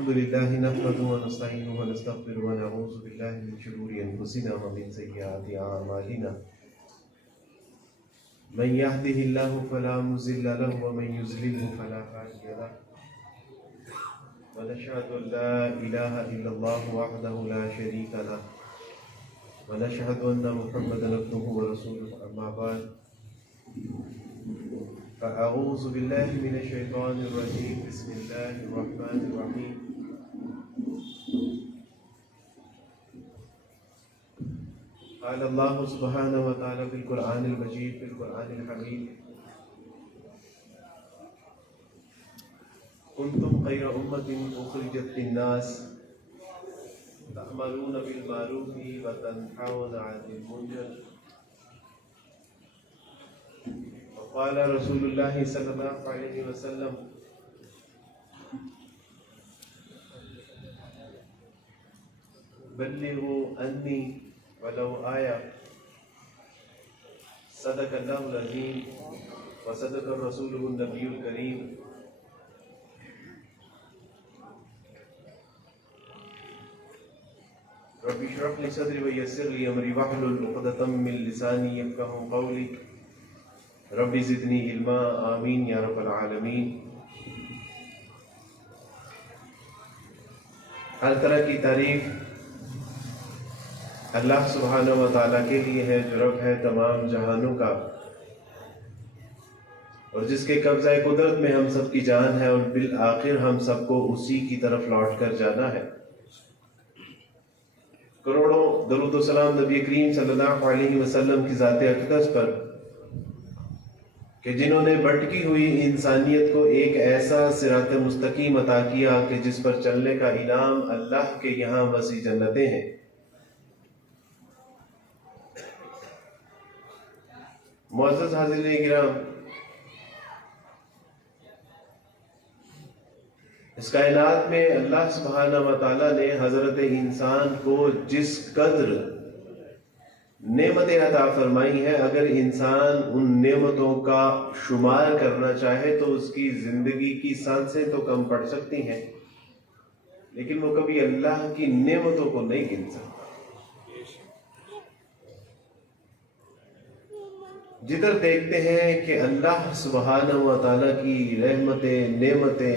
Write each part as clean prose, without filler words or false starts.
الحمد لله نحمده ونستعينه ونستغفره ونعوذ بالله من شرور أنفسنا ومن سيئات أعمالنا من يهده الله فلا مضل له ومن يضلل فلا هادي له ونشهد أن لا إله إلا الله وحده لا شريك له ونشهد أن محمدا عبده ورسوله أما بعد فأعوذ بالله من الشيطان الرجيم بسم الله الرحمن الرحيم قال الله سبحانه وتعالى في القرآن المجيد في القرآن الحميد كنتم خير أمة أخرجت للناس تأمرون بالمعروف وتنهون عن المنكر وقال رسول الله صلى الله عليه وسلم بلغوا عني ولو آية صدق الله العظيم وصدق رسوله النبي الكريم رب اشرح لي صدري ويسر لي أمري واحلل عقدة من لساني يفقهوا قولي رب زدنی علما آمین یا رب العالمین۔ ہر طرح کی تعریف اللہ سبحانہ و تعالیٰ کے لیے ہے جو رب ہے تمام جہانوں کا اور جس کے قبضہ قدرت میں ہم سب کی جان ہے اور بالآخر ہم سب کو اسی کی طرف لوٹ کر جانا ہے۔ کروڑوں درود و سلام نبی کریم صلی اللہ علیہ وسلم کی ذات اقدس پر کہ جنہوں نے بھٹکی ہوئی انسانیت کو ایک ایسا صراط مستقیم عطا کیا کہ جس پر چلنے کا انعام اللہ کے یہاں وسیع جنتیں ہیں۔ معزز حاضرین کرام، اس کائنات میں اللہ سبحانہ و تعالیٰ نے حضرت انسان کو جس قدر نعمتیں عطا فرمائی ہیں، اگر انسان ان نعمتوں کا شمار کرنا چاہے تو اس کی زندگی کی سانسیں تو کم پڑ سکتی ہیں، لیکن وہ کبھی اللہ کی نعمتوں کو نہیں گن سکتا۔ جدھر دیکھتے ہیں کہ اللہ سبحانہ و تعالیٰ کی رحمتیں نعمتیں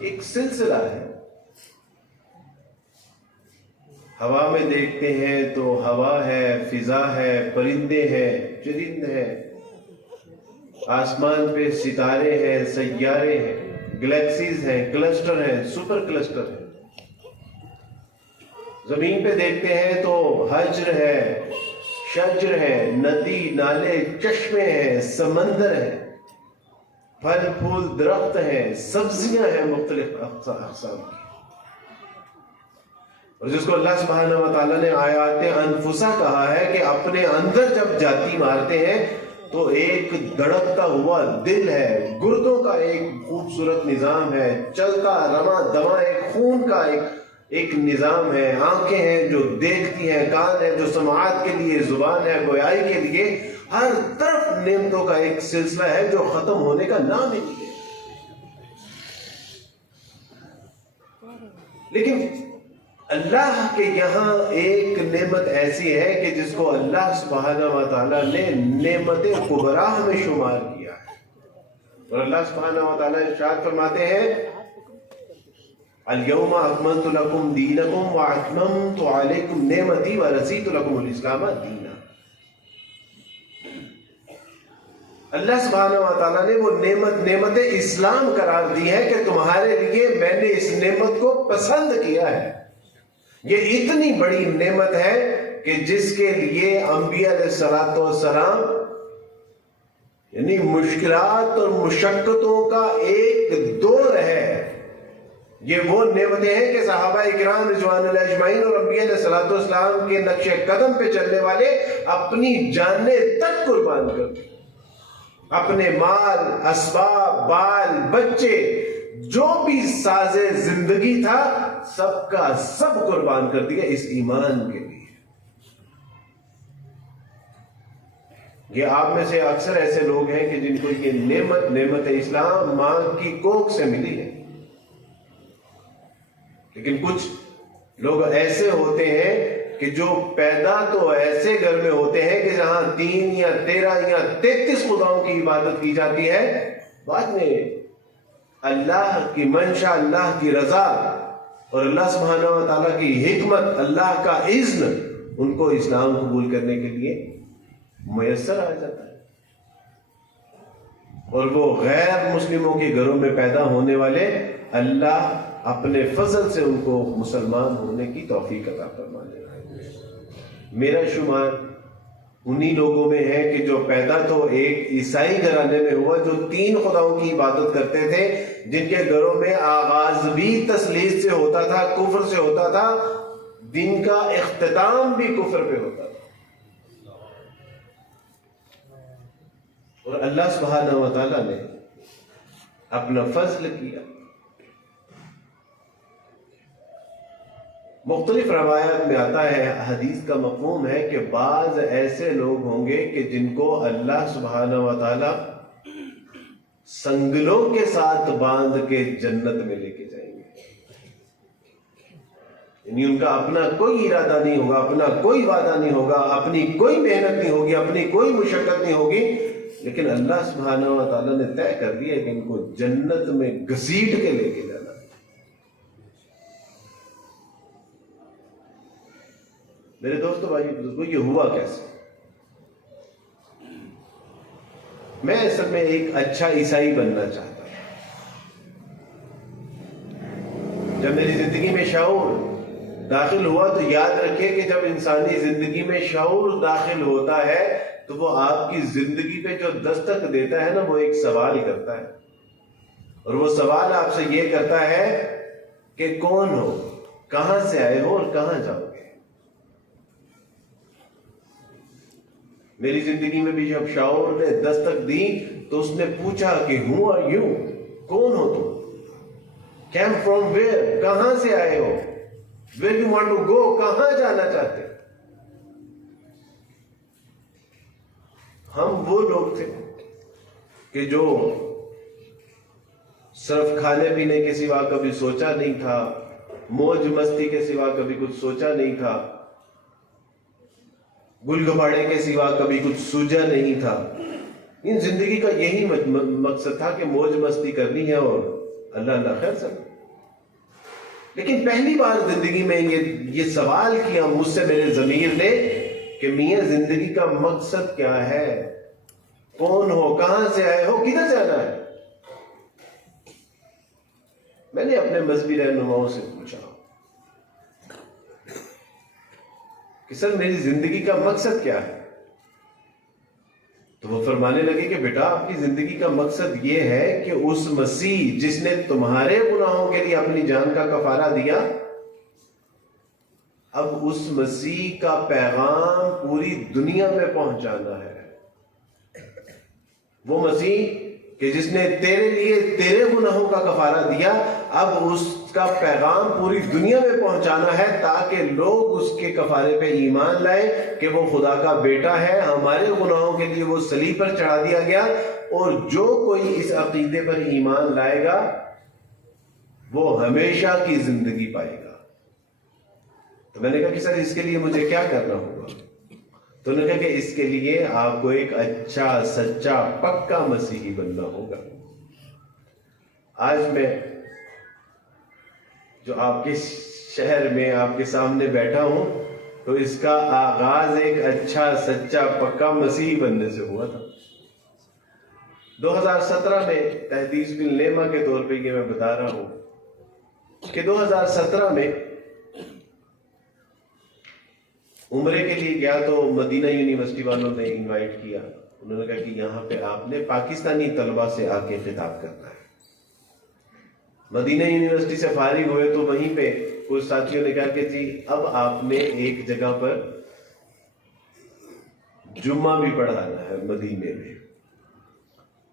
ایک سلسلہ ہے۔ ہوا میں دیکھتے ہیں تو ہوا ہے، فضا ہے، پرندے ہیں، چرند ہیں، آسمان پہ ستارے ہیں، سیارے ہیں، گلیکسیز ہیں، کلسٹر ہیں، سپر کلسٹر ہیں۔ زمین پہ دیکھتے ہیں تو حجر ہے، شجر ہے، ندی نالے چشمے ہیں، سمندر ہیں، پھل پھول درخت ہیں، سبزیاں ہیں مختلف اقسام کی۔ اور جس کو اللہ سبحانہ و تعالیٰ نے آیات انفسا کہا ہے کہ اپنے اندر جب جاتی مارتے ہیں تو ایک دھڑکتا ہوا دل ہے، گردوں کا ایک خوبصورت نظام ہے، چلتا رواں دواں ایک خون کا ایک نظام ہے، آنکھیں ہیں جو دیکھتی ہیں، کان ہے جو سماعت کے لیے، زبان ہے گویائی کے لیے، ہر طرف نعمتوں کا ایک سلسلہ ہے جو ختم ہونے کا نام ہی نہیں ہے۔ لیکن اللہ کے یہاں ایک نعمت ایسی ہے کہ جس کو اللہ سبحانہ و تعالیٰ نے نعمت کبریٰ میں شمار کیا ہے، اور اللہ سبحانہ و تعالیٰ ارشاد فرماتے ہیں اليوم اکملت لکم دینکم واتممت علیکم نعمتی ورضیت لکم الاسلام دینا۔ اللہ سبحانہ و تعالیٰ نے وہ نعمت اسلام قرار دی ہے کہ تمہارے لیے میں نے اس نعمت کو پسند کیا ہے۔ یہ اتنی بڑی نعمت ہے کہ جس کے لیے انبیاء علیہ السلام یعنی مشکلات اور مشقتوں کا ایک دور ہے۔ یہ وہ نعمتیں ہیں کہ صحابہ اکرام رضوان اللہ اجمعین اور انبیاء علیہ السلام کے نقش قدم پہ چلنے والے اپنی جانیں تک قربان کر دی، اپنے مال، اسباب، بال، بچے، جو بھی ساز زندگی تھا سب کا سب قربان کر دیا اس ایمان کے لیے۔ یہ آپ میں سے اکثر ایسے لوگ ہیں کہ جن کو یہ نعمت اسلام ماں کی کوکھ سے ملی ہے، لیکن کچھ لوگ ایسے ہوتے ہیں کہ جو پیدا تو ایسے گھر میں ہوتے ہیں کہ جہاں 3 یا 13 یا 33 خداؤں کی عبادت کی جاتی ہے، بعد میں اللہ کی منشا، اللہ کی رضا اور اللہ سبحانہ و تعالیٰ کی حکمت، اللہ کا اذن ان کو اسلام قبول کرنے کے لیے میسر آ جاتا ہے، اور وہ غیر مسلموں کے گھروں میں پیدا ہونے والے اللہ اپنے فضل سے ان کو مسلمان ہونے کی توفیق عطا فرما دے رہا ہے۔ میرا شمار انہی لوگوں میں ہے کہ جو پیدا تو ایک عیسائی گھرانے میں ہوا جو 3 خداؤں کی عبادت کرتے تھے، جن کے گھروں میں آغاز بھی تثلیث سے ہوتا تھا، کفر سے ہوتا تھا، دن کا اختتام بھی کفر پہ ہوتا تھا، اور اللہ سبحانہ و تعالیٰ نے اپنا فضل کیا۔ مختلف روایات میں آتا ہے، حدیث کا مفہوم ہے کہ بعض ایسے لوگ ہوں گے کہ جن کو اللہ سبحانہ و تعالیٰ سنگلوں کے ساتھ باندھ کے جنت میں لے کے جائیں گے، یعنی ان کا اپنا کوئی ارادہ نہیں ہوگا، اپنا کوئی وعدہ نہیں ہوگا، اپنی کوئی محنت نہیں ہوگی، اپنی کوئی مشقت نہیں ہوگی، لیکن اللہ سبحانہ و تعالیٰ نے طے کر دیا کہ ان کو جنت میں گھسیٹ کے لے کے جانا۔ میرے دوستو، بھائی بزرگوں، یہ ہوا کیسے؟ میں اصل میں ایک اچھا عیسائی بننا چاہتا ہوں۔ جب میری زندگی میں شعور داخل ہوا تو یاد رکھیے کہ جب انسانی زندگی میں شعور داخل ہوتا ہے تو وہ آپ کی زندگی پہ جو دستک دیتا ہے نا، وہ ایک سوال کرتا ہے، اور وہ سوال آپ سے یہ کرتا ہے کہ کون ہو، کہاں سے آئے ہو اور کہاں جاؤ گے۔ میری زندگی میں بھی جب شعور نے دستک دی تو اس نے پوچھا کہ who are you، کون ہو تم، came from where، کہاں سے آئے ہو، where you want to go، کہاں جانا چاہتے۔ ہم وہ لوگ تھے کہ جو صرف کھانے پینے کے سوا کبھی سوچا نہیں تھا، موج مستی کے سوا کبھی کچھ سوچا نہیں تھا، گل گباڑے کے سوا کبھی کچھ سوچا نہیں تھا۔ ان زندگی کا یہی مقصد تھا کہ موج مستی کرنی ہے اور اللہ اللہ خیر سب۔ لیکن پہلی بار زندگی میں یہ سوال کیا مجھ سے میرے ضمیر نے کہ میاں زندگی کا مقصد کیا ہے، کون ہو، کہاں سے آئے ہو، کدھر جانا ہے۔ میں نے اپنے مذہبی رہنماؤں سے پوچھا کہ سر میری زندگی کا مقصد کیا ہے، تو وہ فرمانے لگے کہ بیٹا آپ کی زندگی کا مقصد یہ ہے کہ اس مسیح جس نے تمہارے گناہوں کے لیے اپنی جان کا کفارہ دیا، اب اس مسیح کا پیغام پوری دنیا میں پہنچانا ہے۔ وہ مسیح کہ جس نے تیرے لیے تیرے گناہوں کا کفارہ دیا، اب اس کا پیغام پوری دنیا میں پہنچانا ہے تاکہ لوگ اس کے کفارے پہ ایمان لائیں کہ وہ خدا کا بیٹا ہے، ہمارے گناہوں کے لیے وہ صلیب پر چڑھا دیا گیا، اور جو کوئی اس عقیدے پر ایمان لائے گا وہ ہمیشہ کی زندگی پائے گا۔ تو میں نے کہا کہ سر اس کے لیے مجھے کیا کرنا ہوگا؟ تو انہوں نے کہا کہ اس کے لیے آپ کو ایک اچھا سچا پکا مسیحی بننا ہوگا۔ آج میں جو آپ کے شہر میں آپ کے سامنے بیٹھا ہوں تو اس کا آغاز ایک اچھا سچا پکا مسیحی بننے سے ہوا تھا۔ 2017 میں تحدیث بالنعمہ کے طور پہ یہ میں بتا رہا ہوں کہ 2017 میں عمرے کے لیے گیا تو مدینہ یونیورسٹی والوں نے انوائٹ کیا، انہوں نے کہا کہ یہاں پہ آپ نے پاکستانی طلبہ سے آ کے خطاب کرنا ہے۔ مدینہ یونیورسٹی سے فارغ ہوئے تو وہیں پہ کچھ ساتھیوں نے کہا کہ جی اب آپ نے ایک جگہ پر جمعہ بھی پڑھانا ہے مدینے میں۔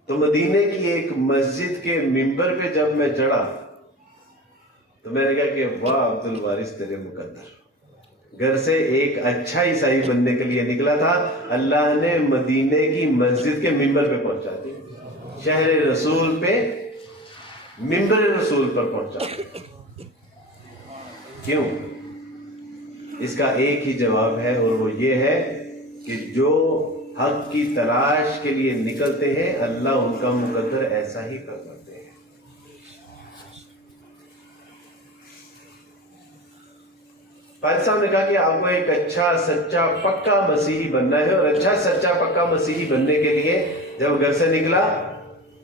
تو مدینے کی ایک مسجد کے ممبر پہ جب میں چڑھا تو میں نے کہا کہ واہ عبد الوارث تیرے مقدر، گھر سے ایک اچھا عیسائی بننے کے لیے نکلا تھا، اللہ نے مدینے کی مسجد کے ممبر پہ پہنچا دیا، شہر رسول پہ ممبر رسول پر پہنچا دیا۔ کیوں؟ اس کا ایک ہی جواب ہے، اور وہ یہ ہے کہ جو حق کی تلاش کے لیے نکلتے ہیں اللہ ان کا مقدر ایسا ہی کر دیتے ہیں۔ پادری صاحب نے کہا کہ آپ کو ایک اچھا سچا پکا مسیحی بننا ہے، اور اچھا سچا پکا مسیحی بننے کے لیے جب گھر سے نکلا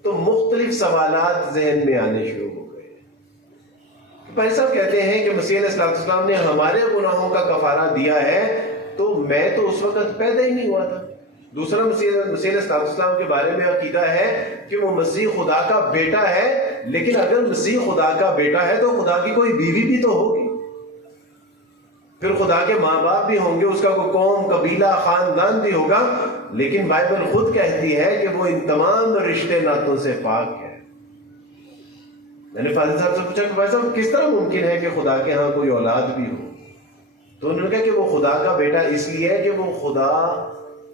تو مختلف سوالات ذہن میں آنے شروع ہو گئے۔ پادری صاحب کہتے ہیں کہ مسیح علیہ السلام نے ہمارے گناہوں کا کفارہ دیا ہے، تو میں تو اس وقت پیدا ہی نہیں ہوا تھا۔ دوسرا مسیح علیہ السلام کے بارے میں عقیدہ ہے کہ وہ مسیح خدا کا بیٹا ہے، لیکن اگر مسیح خدا کا بیٹا ہے تو خدا کی کوئی بیوی بھی تو ہوگی، پھر خدا کے ماں باپ بھی ہوں گے، اس کا کوئی قوم قبیلہ خاندان بھی ہوگا، لیکن بائبل خود کہتی ہے کہ وہ ان تمام رشتے ناتوں سے پاک ہے۔ میں نے فاضل صاحب سے پوچھا کہ بھائی صاحب کس طرح ممکن ہے کہ خدا کے ہاں کوئی اولاد بھی ہو؟ تو انہوں نے کہا کہ وہ خدا کا بیٹا اس لیے ہے کہ وہ خدا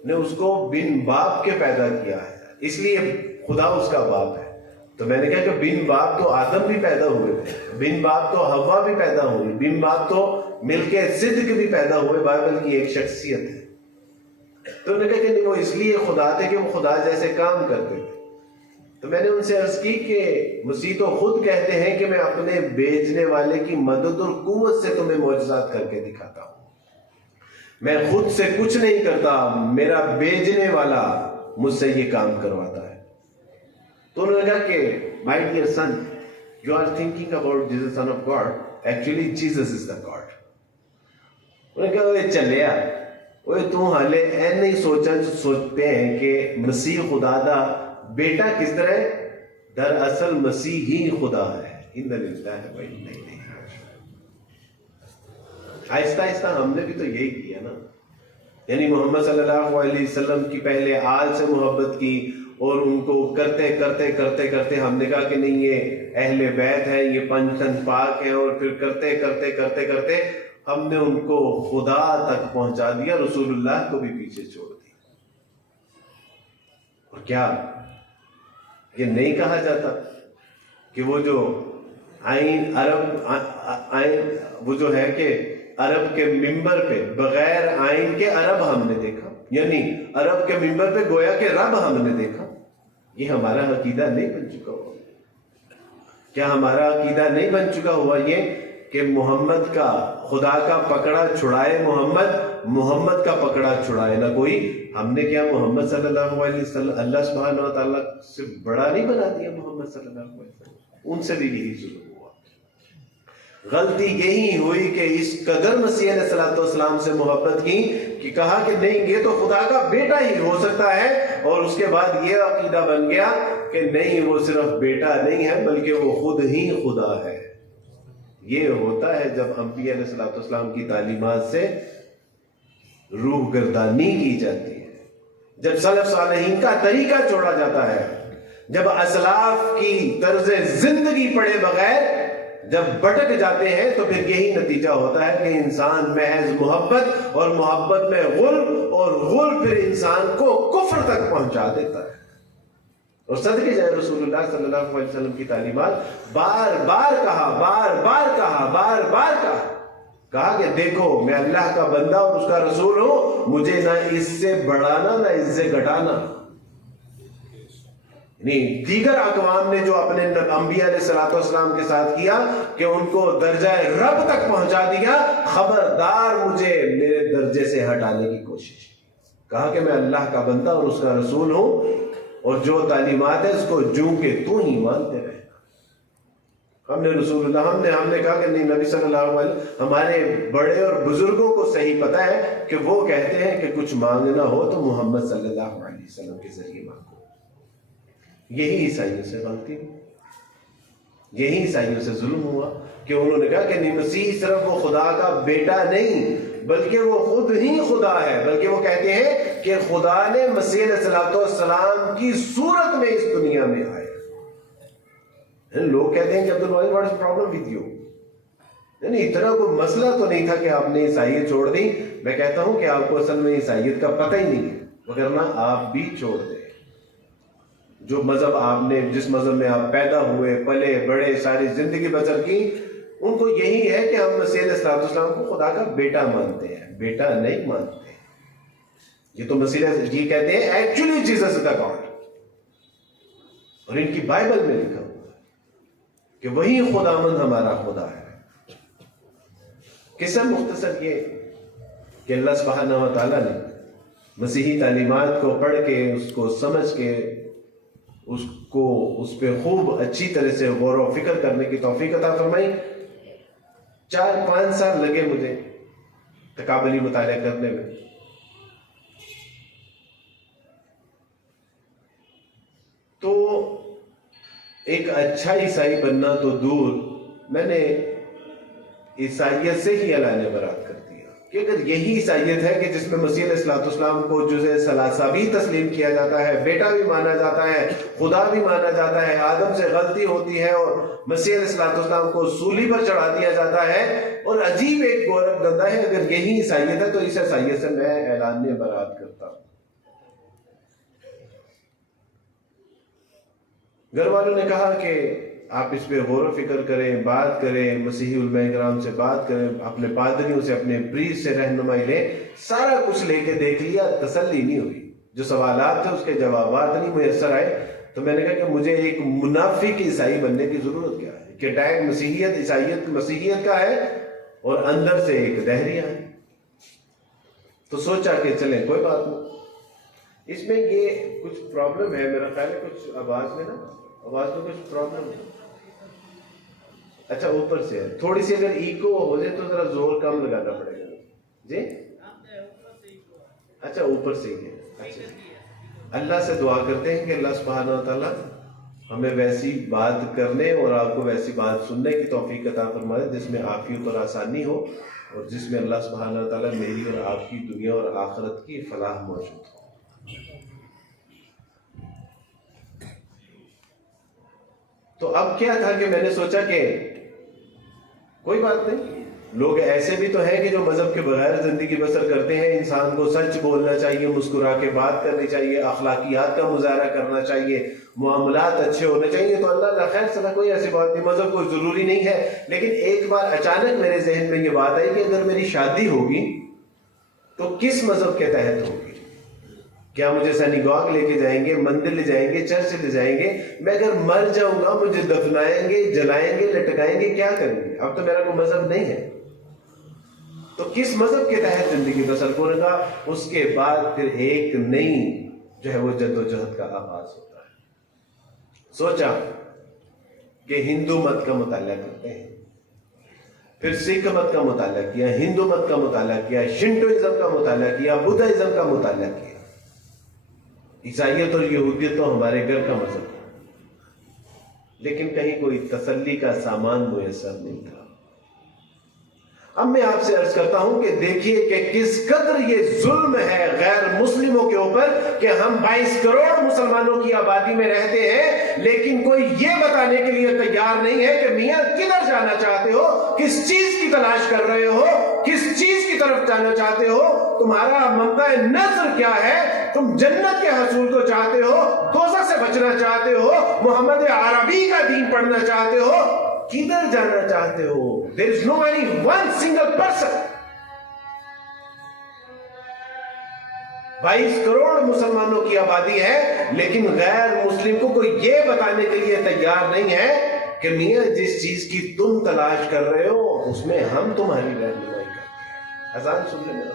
نے اس کو بن باپ کے پیدا کیا ہے، اس لیے خدا اس کا باپ ہے۔ تو میں نے کہا کہ بن باپ تو آدم بھی پیدا ہوئے تھے، بن باپ تو حوا بھی پیدا ہوئی، بن باپ تو مل کے صدق بھی پیدا ہوئے، بائبل کی ایک شخصیت ہے۔ تو انہوں نے کہا کہ نہیں، وہ اس لیے خدا تھے کہ وہ خدا جیسے کام کرتے تھے۔ تو میں نے ان سے عرض کی کہ مسیح تو خود کہتے ہیں کہ میں اپنے بھیجنے والے کی مدد اور قوت سے تمہیں معجزات کر کے دکھاتا ہوں، میں خود سے کچھ نہیں کرتا، میرا بھیجنے والا مجھ سے یہ کام کرواتا ہے۔ تو انہوں نے کہا کہ my dear son, you are thinking about Jesus son of God, actually Jesus is the God۔ انہوں نے کہا وہ چلیا وہ تو حالے این نہیں سوچتے ہیں کہ مسیح خدا دا بیٹا کس طرح ہے؟ دراصل مسیح ہی خدا ہے۔ آہستہ آہستہ ہم نے بھی تو یہی کیا نا، یعنی محمد صلی اللہ علیہ وسلم کی پہلے آل سے محبت کی، اور ان کو کرتے کرتے کرتے کرتے ہم نے کہا کہ نہیں یہ اہل بیت ہے، یہ پنج تن پاک ہے، اور پھر کرتے کرتے کرتے کرتے ہم نے ان کو خدا تک پہنچا دیا، رسول اللہ کو بھی پیچھے چھوڑ دیا۔ اور کیا یہ نہیں کہا جاتا کہ وہ جو آئین وہ جو ہے کہ عرب کے ممبر پہ بغیر آئین کے عرب ہم نے دیکھا، یعنی عرب کے ممبر پہ گویا کہ رب ہم نے دیکھا۔ یہ ہمارا عقیدہ نہیں بن چکا ہوا؟ کیا ہمارا عقیدہ نہیں بن چکا ہوا یہ کہ محمد کا خدا کا پکڑا چھڑائے محمد کا پکڑا چھڑائے نہ کوئی؟ ہم نے کیا محمد صلی اللہ علیہ وسلم اللہ سبحانہ و تعالیٰ سے بڑا نہیں بنا دیا محمد صلی اللہ علیہ وسلم؟ ان سے بھی یہی ظلم ہوا۔ غلطی یہی ہوئی کہ اس قدر مسیح علیہ السلام سے محبت کی کہ کہا کہ نہیں یہ تو خدا کا بیٹا ہی ہو سکتا ہے، اور اس کے بعد یہ عقیدہ بن گیا کہ نہیں وہ صرف بیٹا نہیں ہے بلکہ وہ خود ہی خدا ہے۔ یہ ہوتا ہے جب انبیاء علیہ السلام کی تعلیمات سے روح گردانی کی جاتی ہے، جب سلف صالحین کا طریقہ چھوڑا جاتا ہے، جب اسلاف کی طرز زندگی پڑے بغیر جب بھٹک جاتے ہیں، تو پھر یہی نتیجہ ہوتا ہے کہ انسان محض محبت اور محبت میں غل، اور غل پھر انسان کو کفر تک پہنچا دیتا ہے۔ اور صدقے جائے رسول اللہ صلی اللہ علیہ وسلم کی تعلیمات بار بار کہا کہ دیکھو میں اللہ کا بندہ اور اس کا رسول ہوں، مجھے نہ اس سے بڑھانا نہ اس سے گھٹانا۔ نہیں، دیگر اقوام نے جو اپنے انبیاء علیہ السلام کے ساتھ کیا کہ ان کو درجہ رب تک پہنچا دیا، خبردار مجھے میرے درجے سے ہٹانے کی کوشش۔ کہا کہ میں اللہ کا بندہ اور اس کا رسول ہوں، اور جو تعلیمات ہے اس کو جوں کہ تو ہی مانتے رہنا۔ ہم نے رسول اللہ ہم نے کہا کہ نہیں، نبی صلی اللہ علیہ وسلم ہمارے بڑے اور بزرگوں کو صحیح پتا ہے کہ وہ کہتے ہیں کہ کچھ مانگنا ہو تو محمد صلی اللہ علیہ وسلم کے ذریعے مانگو۔ یہی عیسائیوں سے غلطی ہوئی، یہی عیسائیوں سے ظلم ہوا کہ انہوں نے کہا کہ نہیں مسیح صرف وہ خدا کا بیٹا نہیں بلکہ وہ خود ہی خدا ہے، بلکہ وہ کہتے ہیں کہ خدا نے مسیح علیہ السلام کی صورت میں اس دنیا میں آئے۔ لوگ کہتے ہیں کہ Abdul Wahid what is problem with you, یعنی اتنا کوئی مسئلہ تو نہیں تھا کہ آپ نے عیسائیت چھوڑ دی۔ میں کہتا ہوں کہ آپ کو اصل میں عیسائیت کا پتہ ہی نہیں ہے، وگرنہ آپ بھی چھوڑ دیں۔ جو مذہب آپ نے، جس مذہب میں آپ پیدا ہوئے، پلے بڑے، ساری زندگی بسر کی، ان کو یہی ہے کہ ہم مسیح علیہ السلام کو خدا کا بیٹا مانتے ہیں، بیٹا نہیں مانتے. یہ تو مسیح جی کہتے ہیں actually Jesus is the God, اور ان کی بائبل میں لکھا ہوا ہے کہ وہی خداوند ہمارا خدا ہے. قصہ مختصر یہ کہ اللہ سبحانہ و تعالیٰ نے مسیحی تعلیمات کو پڑھ کے، اس کو سمجھ کے، اس پہ خوب اچھی طرح سے غور و فکر کرنے کی توفیق عطا فرمائی. 4-5 سال لگے مجھے تقابلی مطالعہ کرنے میں. تو ایک اچھا عیسائی بننا تو دور، میں نے عیسائیت سے ہی اعلان برات کر دیا کہ اگر یہی عیسائیت ہے کہ جس میں مسیح علیہ السلام کو جزء ثلاثہ بھی تسلیم کیا جاتا ہے، بیٹا بھی مانا جاتا ہے، خدا بھی مانا جاتا ہے، آدم سے غلطی ہوتی ہے اور مسیح علیہ السلام کو سولی پر چڑھا دیا جاتا ہے، اور عجیب ایک گورکھ دھندا ہے، اگر یہی عیسائیت ہے تو اس عیسائیت سے میں اعلان برات کرتا ہوں. گھر والوں نے کہا کہ آپ اس پہ غور و فکر کریں، بات کریں، مسیحی علماء کرام سے بات کریں، اپنے پادریوں سے، اپنے پریسٹ سے رہنمائی لیں. سارا کچھ لے کے دیکھ لیا، تسلی نہیں ہوئی. جو سوالات تھے اس کے جوابات نہیں میسر آئے. تو میں نے کہا کہ مجھے ایک منافق عیسائی بننے کی ضرورت کیا ہے کہ ٹیگ مسیحیت، عیسائیت مسیحیت کا ہے اور اندر سے ایک دہریہ ہے. تو سوچا کہ چلیں کوئی بات نہیں. اس میں یہ کچھ پرابلم ہے میرا خیال ہے، کچھ آواز میں کچھ پرابلم ہے. اچھا اوپر سے ہے تھوڑی سی، اگر ایکو ہو جائے تو ذرا زور کم لگانا پڑے گا. جی اچھا اوپر سے ہی ہے. اچھا اللہ سے دعا کرتے ہیں کہ اللہ سبحانہ و تعالیٰ ہمیں ویسی بات کرنے اور آپ کو ویسی بات سننے کی توفیق عطا فرمائے جس میں آپ کی اوپر آسانی ہو، اور جس میں اللہ سبحانہ و تعالیٰ میری اور آپ کی دنیا اور آخرت کی فلاح موجود ہو. تو اب کیا تھا کہ میں نے سوچا کہ کوئی بات نہیں، لوگ ایسے بھی تو ہیں کہ جو مذہب کے بغیر زندگی بسر کرتے ہیں. انسان کو سچ بولنا چاہیے، مسکرا کے بات کرنی چاہیے، اخلاقیات کا مظاہرہ کرنا چاہیے، معاملات اچھے ہونے چاہیے. تو اللہ خیر صلاح کوئی ایسی بات نہیں، مذہب کوئی ضروری نہیں ہے. لیکن ایک بار اچانک میرے ذہن میں یہ بات آئی کہ اگر میری شادی ہوگی تو کس مذہب کے تحت ہوگی؟ کیا مجھے سینیگاگ لے کے جائیں گے، مندر لے جائیں گے، چرچ لے جائیں گے؟ میں اگر مر جاؤں گا مجھے دفنائیں گے، جلائیں گے، لٹکائیں گے، کیا کریں گے؟ اب تو میرا کوئی مذہب نہیں ہے. تو کس مذہب کے تحت زندگی بسر کرے گا؟ اس کے بعد پھر ایک نئی جو ہے وہ جدوجہد کا آغاز ہوتا ہے. سوچا کہ ہندو مت کا مطالعہ کرتے ہیں، پھر سکھ مت کا مطالعہ کیا، ہندو مت کا مطالعہ کیا، شنٹوازم کا مطالعہ کیا، بدھازم کا مطالعہ کیا. عیسائیت اور یہودیت تو ہمارے گھر کا مذہب ہے، لیکن کہیں کوئی تسلی کا سامان میسر نہیں تھا. اب میں آپ سے عرض کرتا ہوں کہ دیکھیے کہ کس قدر یہ ظلم ہے غیر مسلموں کے اوپر کہ ہم 22 کروڑ مسلمانوں کی آبادی میں رہتے ہیں، لیکن کوئی یہ بتانے کے لیے تیار نہیں ہے کہ میاں کدھر جانا چاہتے ہو، کس چیز کی تلاش کر رہے ہو، کس چیز کی طرف جانا چاہتے ہو، تمہارا ممتع نظر کیا ہے، تم جنت کے حصول کو چاہتے ہو، دوزخ سے بچنا چاہتے ہو، محمد عربی کا دین پڑھنا چاہتے ہو، کدھر جانا چاہتے ہو؟ There is no any one single person. 22 crore مسلمانوں کی آبادی ہے، لیکن غیر مسلم کو کوئی یہ بتانے کے لیے تیار نہیں ہے کہ میاں جس چیز کی تم تلاش کر رہے ہو اس میں ہم تمہاری رہنمائی کرتے ہیں. اذان سن لیں میرا.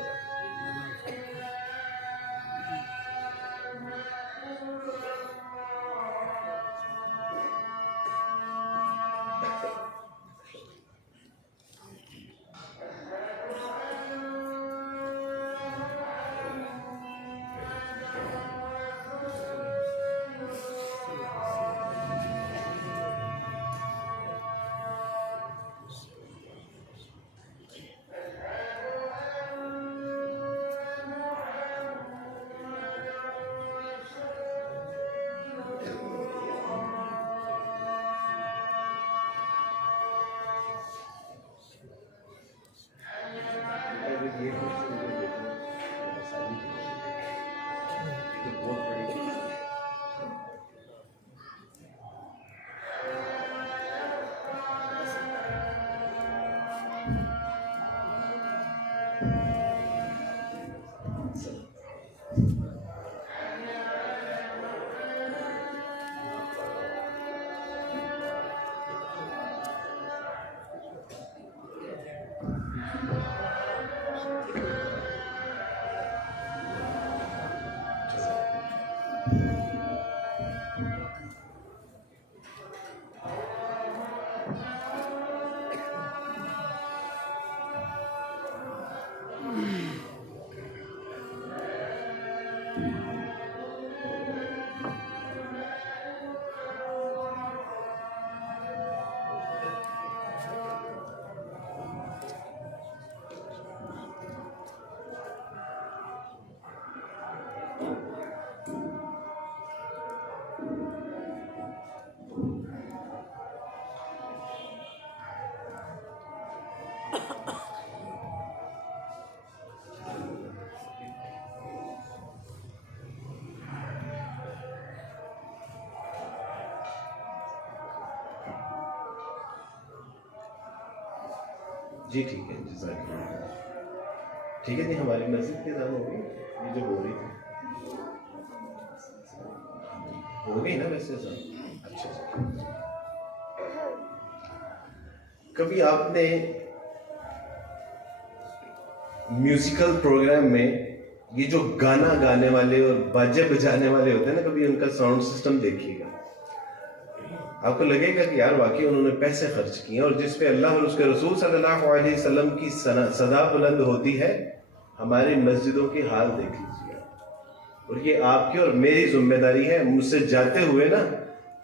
جی ٹھیک ہے، جزاک اللہ، ٹھیک ہے جی، ہماری مسجد کی اذان ہو گئی، یہ جو ہو رہی تھی ہو گئی نا ویسے اذان؟ اچھا اچھا، کبھی آپ نے میوزیکل پروگرام میں یہ جو گانا گانے والے اور باجے بجانے والے ہوتے ہیں نا، کبھی ان کا ساؤنڈ سسٹم دیکھیے گا، آپ کو لگے گا کہ یار واقعی انہوں نے پیسے خرچ کیے، اور جس پہ اللہ اور اس کے رسول صلی اللہ علیہ وسلم کی صدا بلند ہوتی ہے، ہماری مسجدوں کی حال دیکھ لیجیے، اور یہ آپ کی اور میری ذمہ داری ہے، مجھ سے جاتے ہوئے نا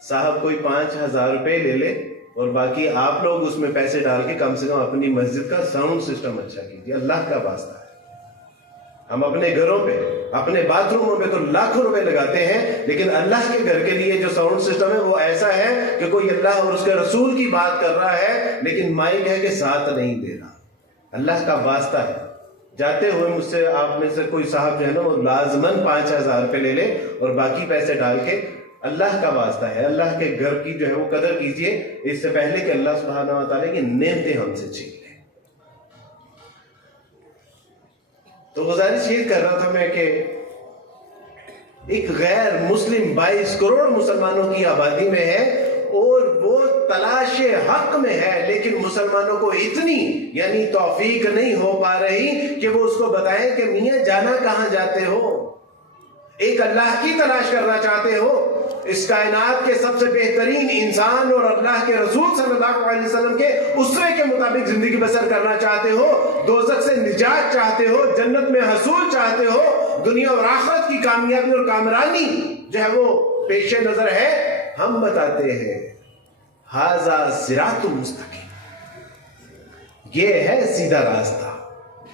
صاحب کوئی 5,000 روپے لے لے اور باقی آپ لوگ اس میں پیسے ڈال کے کم سے کم اپنی مسجد کا ساؤنڈ سسٹم اچھا کیجیے، اللہ کا واسطہ ہے۔ ہم اپنے گھروں پہ، اپنے باتھ روموں پہ تو لاکھوں روپے لگاتے ہیں، لیکن اللہ کے گھر کے لیے جو ساؤنڈ سسٹم ہے وہ ایسا ہے کہ کوئی اللہ اور اس کے رسول کی بات کر رہا ہے لیکن مائک ہے کہ ساتھ نہیں دے رہا، اللہ کا واسطہ ہے۔ جاتے ہوئے مجھ سے، آپ میں سے کوئی صاحب جو ہے نا وہ لازماً 5,000 روپے لے لے اور باقی پیسے ڈال کے، اللہ کا واسطہ ہے، اللہ کے گھر کی جو ہے وہ قدر کیجئے، اس سے پہلے کہ اللہ سبحانہ و تعالیٰ کی نعمتیں ہم سے چھین لیں۔ تو گزارش یہ کر رہا تھا میں کہ ایک غیر مسلم 22 کروڑ مسلمانوں کی آبادی میں ہے اور وہ تلاش حق میں ہے، لیکن مسلمانوں کو اتنی یعنی توفیق نہیں ہو پا رہی کہ وہ اس کو بتائیں کہ میاں جانا کہاں جاتے ہو، ایک اللہ کی تلاش کرنا چاہتے ہو، اس کائنات کے سب سے بہترین انسان اور اللہ کے رسول صلی اللہ علیہ وسلم کے اسوے کے مطابق زندگی بسر کرنا چاہتے ہو، دوزخ سے نجات چاہتے ہو، جنت میں حصول چاہتے ہو، دنیا اور آخرت کی کامیابی اور کامرانی جو ہے وہ پیش نظر ہے، ہم بتاتے ہیں ھذا صراط مستقیم، یہ ہے سیدھا راستہ،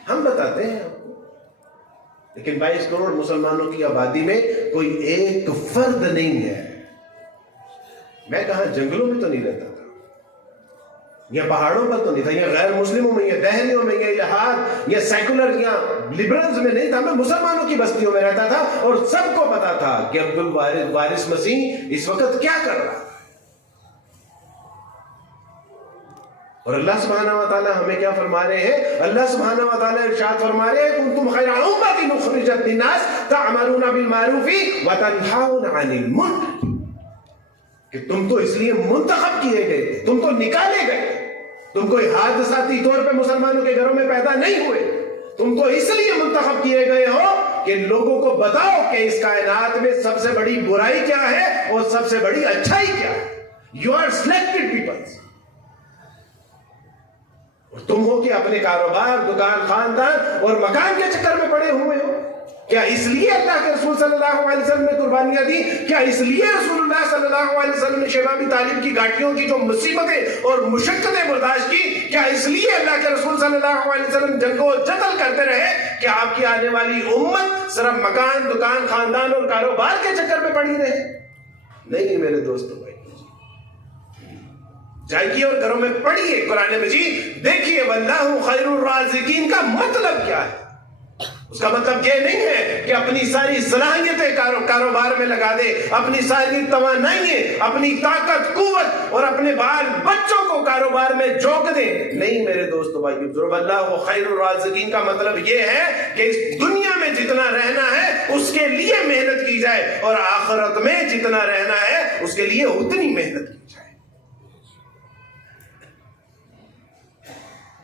ہم بتاتے ہیں۔ لیکن 22 کروڑ مسلمانوں کی آبادی میں کوئی ایک فرد نہیں ہے۔ میں کہاں جنگلوں میں تو نہیں رہتا تھا، یا پہاڑوں پر تو نہیں تھا، یا غیر مسلموں میں، یا دہلیوں میں، یا الہاد، یا سیکولر یا لبرلز میں نہیں تھا، میں مسلمانوں کی بستیوں میں رہتا تھا اور سب کو پتا تھا کہ عبد الوارث مسیح اس وقت کیا کر رہا ہے۔ اور اللہ سبحانہ و تعالیٰ ہمیں کیا فرما رہے ہیں؟ اللہ سبحانہ و تعالیٰ ارشاد فرما رہے ہیں کنتم خیر امۃ اخرجت للناس تأمرون بالمعروف وتنہون عن المنکر، کہ تم تو اس لیے منتخب کیے گئے تھے، تم تو نکالے گئے، تم کوئی حادثاتی طور پہ مسلمانوں کے گھروں میں پیدا نہیں ہوئے، تم تو اس لیے منتخب کیے گئے ہو کہ لوگوں کو بتاؤ کہ اس کائنات میں سب سے بڑی برائی کیا ہے اور سب سے بڑی اچھائی کیا ہے۔ یو آر سلیکٹڈ پیپلز، اور تم ہو کہ اپنے کاروبار، دکان، خاندان اور مکان کے چکر میں پڑے ہوئے ہو۔ کیا اس لیے اللہ کے رسول صلی اللہ علیہ وسلم نے قربانیاں دی؟ کیا اس لیے رسول اللہ صلی اللہ علیہ وسلم نے شبابی تعلیم کی گھاٹیوں کی جو مصیبتیں اور مشقتیں برداشت کی؟ کیا اس لیے اللہ کے رسول صلی اللہ علیہ وسلم جنگ و جدل کرتے رہے کہ آپ کی آنے والی امت صرف مکان، دکان، خاندان اور کاروبار کے چکر میں پڑی رہے؟ نہیں میرے دوستوں، جائیے اور گھروں میں پڑھیے قرآن مجید، دیکھیے واللہ خیر الرازقین کا مطلب کیا ہے۔ اس کا مطلب یہ نہیں ہے کہ اپنی ساری صلاحیتیں کاروبار میں لگا دے، اپنی ساری توانائییں، اپنی طاقت، قوت اور اپنے بال بچوں کو کاروبار میں جھونک دیں۔ نہیں میرے دوستو بھائیو، ضرب اللہ خیر الرازقین کا مطلب یہ ہے کہ اس دنیا میں جتنا رہنا ہے اس کے لیے محنت کی جائے، اور آخرت میں جتنا رہنا ہے اس کے لیے اتنی محنت کی جائے۔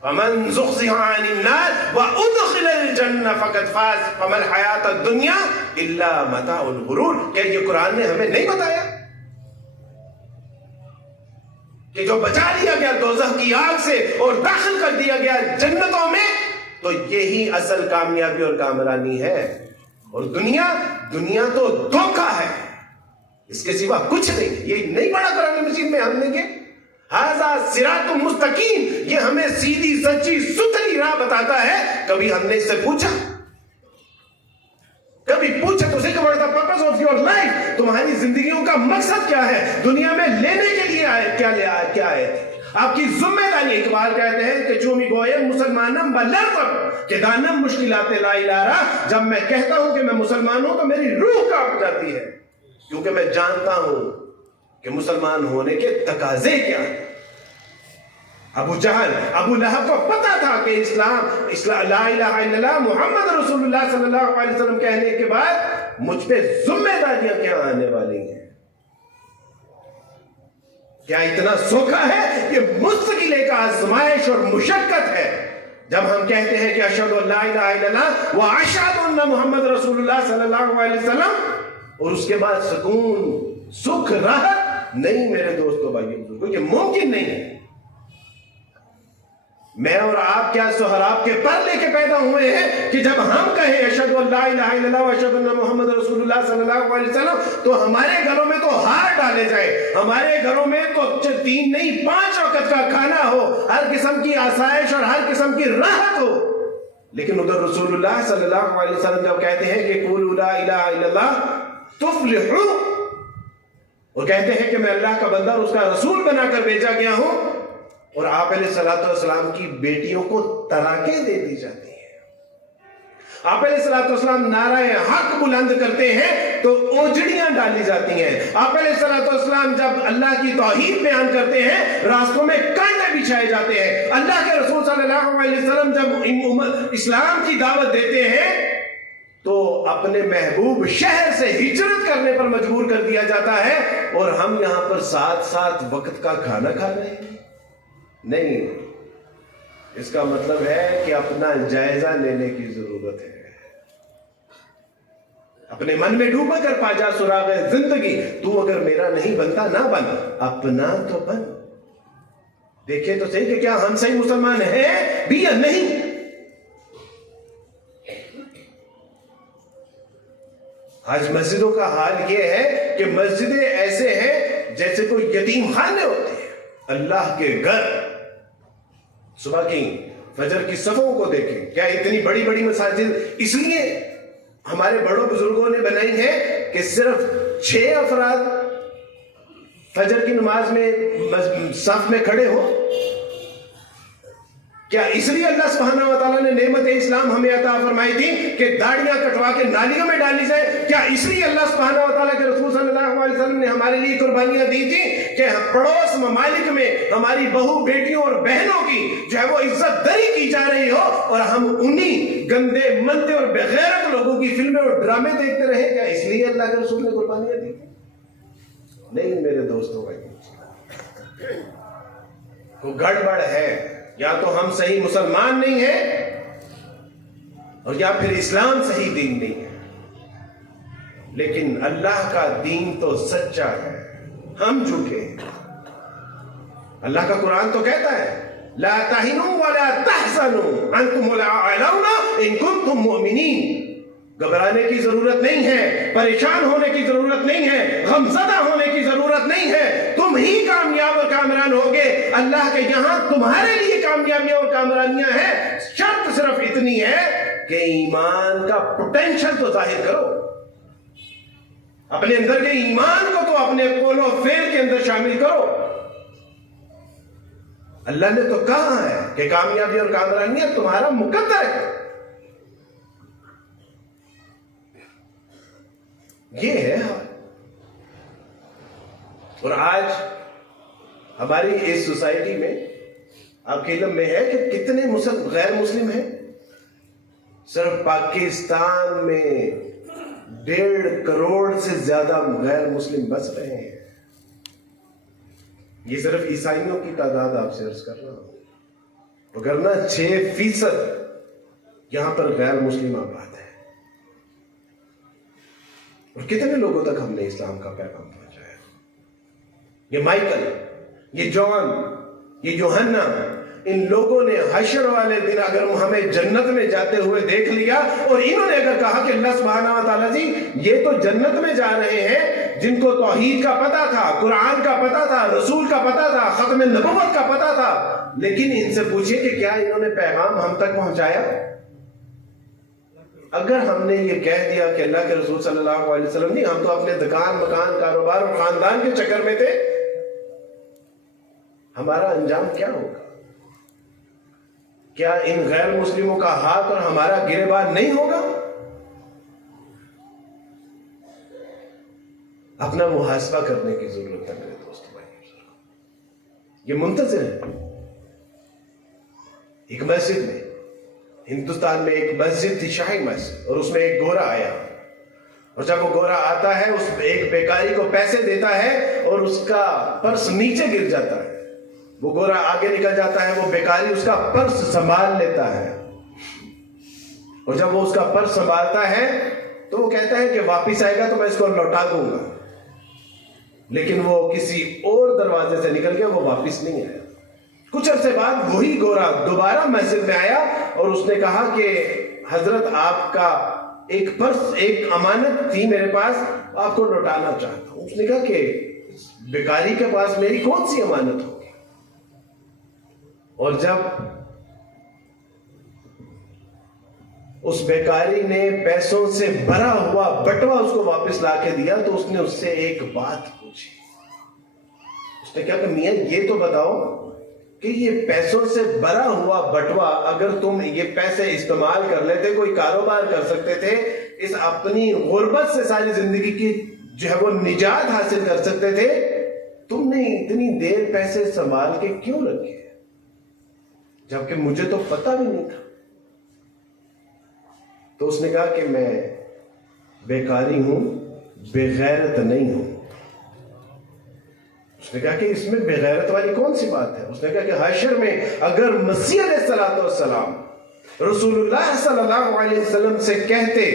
فمن زحزح عن النار وادخل الجنہ فقد فاز فما الحیات الدنیا الا متاع الغرور۔ کیا یہ قرآن نے ہمیں نہیں بتایا کہ جو بچا لیا گیا دوزخ کی آگ سے اور داخل کر دیا گیا جنتوں میں، تو یہی اصل کامیابی اور کامرانی ہے؟ اور دنیا تو دھوکہ ہے، اس کے سوا کچھ نہیں۔ یہ نہیں پڑھا قرآن مجید میں ہم نے کہ ھذا صراط مستقیم، یہ ہمیں سیدھی سچی ستھری راہ بتاتا ہے؟ کبھی ہم نے اس سے پوچھا تو سے کہ what is the purpose of your life, تمہاری زندگیوں کا مقصد کیا ہے؟ دنیا میں لینے کے لیے کیا آئے تھے؟ آپ کی ذمہ داری۔ اقبال کہتے ہیں کہ چومی گوئے مسلمانم بلرزم کہ دانم مشکلات لا الہ، جب میں کہتا ہوں کہ میں مسلمان ہوں تو میری روح کانپ جاتی ہے، کیونکہ میں جانتا ہوں کہ مسلمان ہونے کے تقاضے کیا ہیں۔ ابو جہل ابو لہب کو پتا تھا کہ اسلام لا الہ الا اللہ محمد رسول اللہ صلی اللہ علیہ وسلم کہنے کے بعد مجھ پہ ذمہ داریاں کیا آنے والی ہیں. کیا اتنا سوکھا ہے کہ مستقل ایک آزمائش اور مشقت ہے جب ہم کہتے ہیں کہ اشہد ان لا الہ الا اللہ و اشہد ان محمد رسول اللہ صلی اللہ علیہ وسلم، اور اس کے بعد سکون سکھ راحت نہیں. میرے دوستو بھائیو بزرگو، یہ ممکن نہیں ہے. میں اور آپ کیا سہراب کے پر لے کے پیدا ہوئے ہیں کہ جب ہم کہیں اشہد ان لا الہ الا اللہ و اشہد ان محمد رسول اللہ صلی اللہ علیہ وسلم تو ہمارے گھروں میں تو ہار ڈالے جائے، ہمارے گھروں میں تو 3 نہیں 5 وقت کا کھانا ہو، ہر قسم کی آسائش اور ہر قسم کی راحت ہو. لیکن ادھر رسول اللہ صلی اللہ علیہ وسلم جب کہتے ہیں کہ قولوا لا الہ الا اللہ تفلحوا، اور کہتے ہیں کہ میں اللہ کا بندہ اور اس کا رسول بنا کر بھیجا گیا ہوں، اور آپ علیہ الصلوۃ والسلام کی بیٹیوں کو طلاقیں دے دی جاتی ہیں. آپ علیہ الصلوۃ والسلام نعرہ حق بلند کرتے ہیں تو اوجڑیاں ڈالی جاتی ہیں. آپ علیہ الصلوۃ والسلام جب اللہ کی توحید بیان کرتے ہیں راستوں میں کانٹے بچھائے جاتے ہیں. اللہ کے رسول صلی اللہ علیہ وسلم جب اسلام کی دعوت دیتے ہیں تو اپنے محبوب شہر سے ہجرت کرنے پر مجبور کر دیا جاتا ہے، اور ہم یہاں پر 7 وقت کا کھانا کھا رہے ہیں. نہیں، اس کا مطلب ہے کہ اپنا جائزہ لینے کی ضرورت ہے. اپنے من میں ڈوب کر پا جا سراغ زندگی. تو اگر میرا نہیں بنتا نہ بن، اپنا تو بن. دیکھیں تو صحیح کہ کیا ہم صحیح مسلمان ہیں بھی یا نہیں. آج مسجدوں کا حال یہ ہے کہ مسجدیں ایسے ہیں جیسے کوئی یتیم خانے ہوتے ہیں. اللہ کے گھر صبح کی فجر کی صفوں کو دیکھیں. کیا اتنی بڑی بڑی مساجد اس لیے ہمارے بڑوں بزرگوں نے بنائی ہے کہ صرف 6 افراد فجر کی نماز میں صف میں کھڑے ہو؟ کیا اس لیے اللہ سبحانہ و تعالیٰ نے نعمت اسلام ہمیں عطا فرمائی تھی کہ داڑیاں کٹوا کے نالیوں میں ڈالی جائے؟ کیا اس لیے اللہ سبحانہ و تعالیٰ کے رسول صلی اللہ علیہ وسلم نے ہمارے لیے قربانیاں دی تھی کہ پڑوس ممالک میں ہماری بہو بیٹیوں اور بہنوں کی جو ہے وہ عزت دری کی جا رہی ہو، اور ہم انہی گندے مندے اور بغیرت لوگوں کی فلمیں اور ڈرامے دیکھتے رہے؟ کیا اس لیے اللہ کے رسول نے قربانیاں دی تھی؟ نہیں میرے دوستوں بھائی، کوئی گڑبڑ ہے. یا تو ہم صحیح مسلمان نہیں ہیں، اور یا پھر اسلام صحیح دین نہیں ہے. لیکن اللہ کا دین تو سچا ہے، ہم جھوٹے ہیں. اللہ کا قرآن تو کہتا ہے لا تہنوا ولا تحزنوا انتم الاعلون ان کنتم مؤمنین. گھبرانے کی ضرورت نہیں ہے، پریشان ہونے کی ضرورت نہیں ہے، غمزدہ ہونے کی ضرورت نہیں ہے. تم ہی کامیاب اور کامران ہوگے. اللہ کے یہاں تمہارے لیے کامیابیاں اور کامرانیاں ہیں. شرط صرف اتنی ہے کہ ایمان کا پوٹینشل تو ظاہر کرو. اپنے اندر کے ایمان کو تو اپنے قول و فعل کے اندر شامل کرو. اللہ نے تو کہا ہے کہ کامیابی اور کامرانیاں تمہارا مقدر ہے. یہ ہے. اور آج ہماری اس سوسائٹی میں آپ کے علم میں ہے کہ کتنے غیر مسلم ہیں؟ صرف پاکستان میں 1.5 کروڑ سے زیادہ غیر مسلم بس رہے ہیں. یہ صرف عیسائیوں کی تعداد آپ سے عرض کر رہا ہوں، وگرنہ 6% یہاں پر غیر مسلم آباد ہے. اور کتنے لوگوں تک ہم نے اسلام کا پیغام پہنچایا؟ یہ مائیکل، یہ جان، یہ یوحنا، ان لوگوں نے حشر والے دن اگر ہمیں جنت میں جاتے ہوئے دیکھ لیا، اور انہوں نے اگر کہا کہ اللہ سبحانہ و تعالیٰ جی یہ تو جنت میں جا رہے ہیں جن کو توحید کا پتہ تھا، قرآن کا پتہ تھا، رسول کا پتہ تھا، ختم نبوت کا پتہ تھا، لیکن ان سے پوچھیں کہ کیا انہوں نے پیغام ہم تک پہنچایا؟ اگر ہم نے یہ کہہ دیا کہ اللہ کے رسول صلی اللہ علیہ وسلم نہیں، ہم تو اپنے دکان مکان کاروبار اور خاندان کے چکر میں تھے، ہمارا انجام کیا ہوگا؟ کیا ان غیر مسلموں کا ہاتھ اور ہمارا گریبان نہیں ہوگا؟ اپنا محاسبہ کرنے کی ضرورت ہے میرے دوستو بھائی. یہ منتظر ہے ایک مسجد میں، ہندوستان میں ایک مسجد تھی، شاہی مسجد، اور اس میں ایک گورا آیا، اور جب وہ گورا آتا ہے اس ایک بیکاری کو پیسے دیتا ہے اور اس کا پرس نیچے گر جاتا ہے، وہ گورا آگے نکل جاتا ہے، وہ بیکاری اس کا پرس سنبھال لیتا ہے، اور جب وہ اس کا پرس سنبھالتا ہے تو وہ کہتا ہے کہ واپس آئے گا تو میں اس کو لوٹا دوں گا، لیکن وہ کسی اور دروازے سے نکل گیا، وہ واپس نہیں آیا۔ کچھ عرصے بعد وہی گورا دوبارہ مسجد میں آیا اور اس نے کہا کہ حضرت آپ کا ایک پرس، ایک امانت تھی میرے پاس، آپ کو لوٹانا چاہتا ہوں۔ اس نے کہا کہ بیکاری کے پاس میری کون سی امانت ہوگی؟ اور جب اس بیکاری نے پیسوں سے بھرا ہوا بٹوا اس کو واپس لا کے دیا تو اس نے اس سے ایک بات پوچھی۔ اس نے کہا کہ میاں یہ تو بتاؤ کہ یہ پیسوں سے بھرا ہوا بٹوا اگر تم یہ پیسے استعمال کر لیتے، کوئی کاروبار کر سکتے تھے، اس اپنی غربت سے ساری زندگی کی جو ہے وہ نجات حاصل کر سکتے تھے، تم نے اتنی دیر پیسے سنبھال کے کیوں رکھے؟ جبکہ مجھے تو پتہ بھی نہیں تھا۔ تو اس نے کہا کہ میں بیکاری ہوں، بے غیرت نہیں ہوں۔ اس نے کہا کہ اس میں بے غیرت والی کون سی بات ہے؟ اس نے کہا کہ حشر میں اگر مسیح علیہ السلام رسول اللہ صلی اللہ علیہ وسلم سے کہتے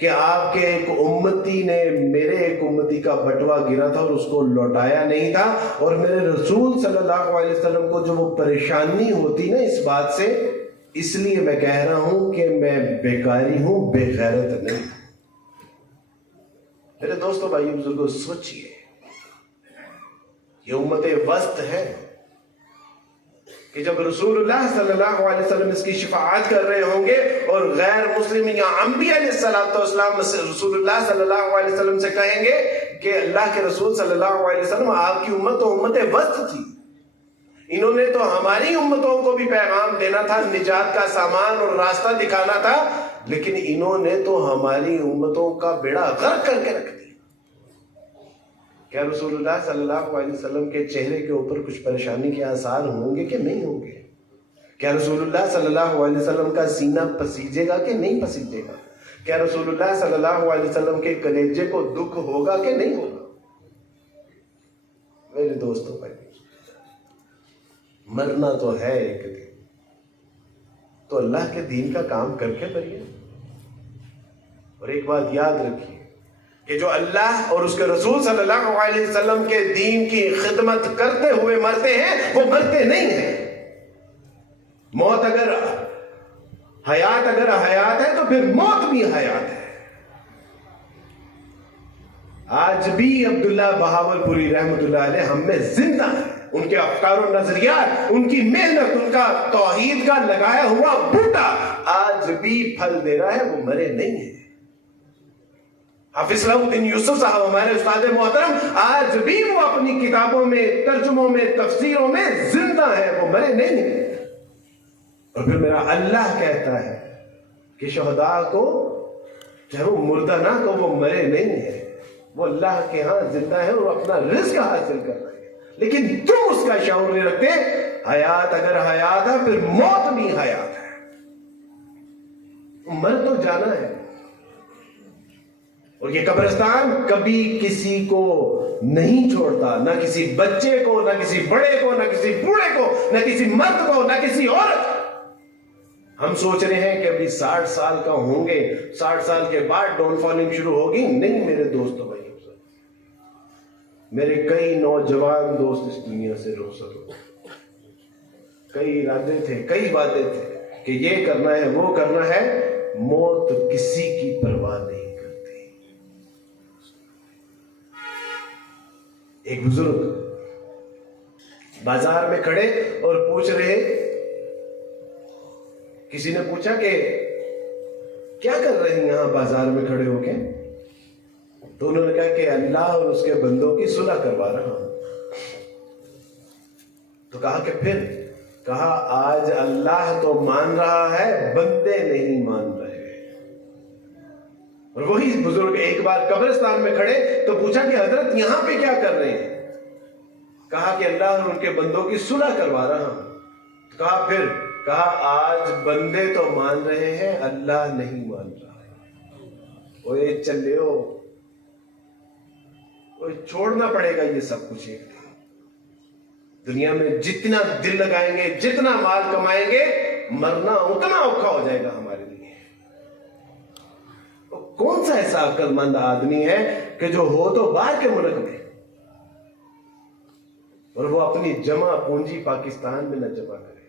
کہ آپ کے ایک امتی نے میرے ایک امتی کا بٹوا گرا تھا اور اس کو لوٹایا نہیں تھا، اور میرے رسول صلی اللہ علیہ وسلم کو جو وہ پریشانی ہوتی نا اس بات سے، اس لیے میں کہہ رہا ہوں کہ میں بیکاری ہوں، بے غیرت نہیں۔ میرے دوستو، بھائی بزرگوں، سوچئے، یہ امت وسط ہے کہ جب رسول اللہ صلی اللہ علیہ وسلم اس کی شفاعت کر رہے ہوں گے اور غیر مسلم یا انبیاء علیہ السلام رسول اللہ صلی اللہ علیہ وسلم سے کہیں گے کہ اللہ کے رسول صلی اللہ علیہ وسلم آپ کی امت تو امت وسط تھی، انہوں نے تو ہماری امتوں کو بھی پیغام دینا تھا، نجات کا سامان اور راستہ دکھانا تھا، لیکن انہوں نے تو ہماری امتوں کا بیڑا غرق کر کے رکھ دیا۔ کیا رسول اللہ صلی اللہ علیہ وسلم کے چہرے کے اوپر کچھ پریشانی کے آثار ہوں گے کہ نہیں ہوں گے؟ کیا رسول اللہ صلی اللہ علیہ وسلم کا سینہ پسیجے گا کہ نہیں پسیجے گا؟ کیا رسول اللہ صلی اللہ علیہ وسلم کے کلیجے کو دکھ ہوگا کہ نہیں ہوگا؟ میرے دوستوں، بھائی، مرنا تو ہے ایک دن، تو اللہ کے دین کا کام کر کے مریے۔ اور ایک بات یاد رکھیے کہ جو اللہ اور اس کے رسول صلی اللہ علیہ وسلم کے دین کی خدمت کرتے ہوئے مرتے ہیں وہ مرتے نہیں ہیں۔ موت اگر حیات ہے تو پھر موت بھی حیات ہے۔ آج بھی عبداللہ بہاولپوری رحمۃ اللہ علیہ ہم میں زندہ ہے، ان کے افکار و نظریات، ان کی محنت، ان کا توحید کا لگایا ہوا بوٹا آج بھی پھل دے رہا ہے، وہ مرے نہیں ہیں۔ حافظ صلاح الدین یوسف صاحب ہمارے استاد محترم آج بھی وہ اپنی کتابوں میں، ترجموں میں، تفسیروں میں زندہ ہے، وہ مرے نہیں ہیں۔ اور پھر میرا اللہ کہتا ہے کہ شہداء کو، چاہے وہ مردہ نہ کو، وہ مرے نہیں ہیں، وہ اللہ کے ہاں زندہ ہے اور اپنا رزق حاصل کر رہے ہیں، لیکن تم اس کا شعور نہیں رکھتے۔ حیات اگر حیات ہے پھر موت بھی حیات ہے، مر تو جانا ہے۔ اور یہ قبرستان کبھی کسی کو نہیں چھوڑتا، نہ کسی بچے کو، نہ کسی بڑے کو، نہ کسی بوڑھے کو، نہ کسی مرد کو، نہ کسی عورت کو۔ ہم سوچ رہے ہیں کہ ابھی 60 سال کا ہوں گے، 60 سال کے بعد ڈاؤن فالنگ شروع ہوگی۔ نہیں میرے دوستو، بھائی، میرے کئی نوجوان دوست اس دنیا سے رخصت ہو گئے۔ کئی ارادے تھے، کئی باتیں تھے کہ یہ کرنا ہے، وہ کرنا ہے، موت کسی کی پرواہ نہیں کرتی۔ ایک بزرگ بازار میں کھڑے اور پوچھ رہے، کسی نے پوچھا کہ کیا کر رہے ہیں یہاں بازار میں کھڑے ہو کے؟ تو انہوں نے کہا کہ اللہ اور اس کے بندوں کی صلح کروا رہا ہوں۔ تو کہا کہ پھر؟ کہا آج اللہ تو مان رہا ہے، بندے نہیں مان رہے۔ اور وہی بزرگ ایک بار قبرستان میں کھڑے تو پوچھا کہ حضرت یہاں پہ کیا کر رہے ہیں؟ کہا کہ اللہ اور ان کے بندوں کی صلح کروا رہا ہوں۔ تو کہا پھر؟ کہا آج بندے تو مان رہے ہیں، اللہ نہیں مان رہا۔ اوے چلیو، چھوڑنا پڑے گا یہ سب کچھ ایک دن۔ دنیا میں جتنا دل لگائیں گے، جتنا مال کمائیں گے، مرنا اتنا اوکھا ہو جائے گا ہمارے لیے۔ کون سا ایسا عقل مند آدمی ہے کہ جو ہو تو باہر کے ملک میں اور وہ اپنی جمع پونجی پاکستان میں نہ جمع کرے؟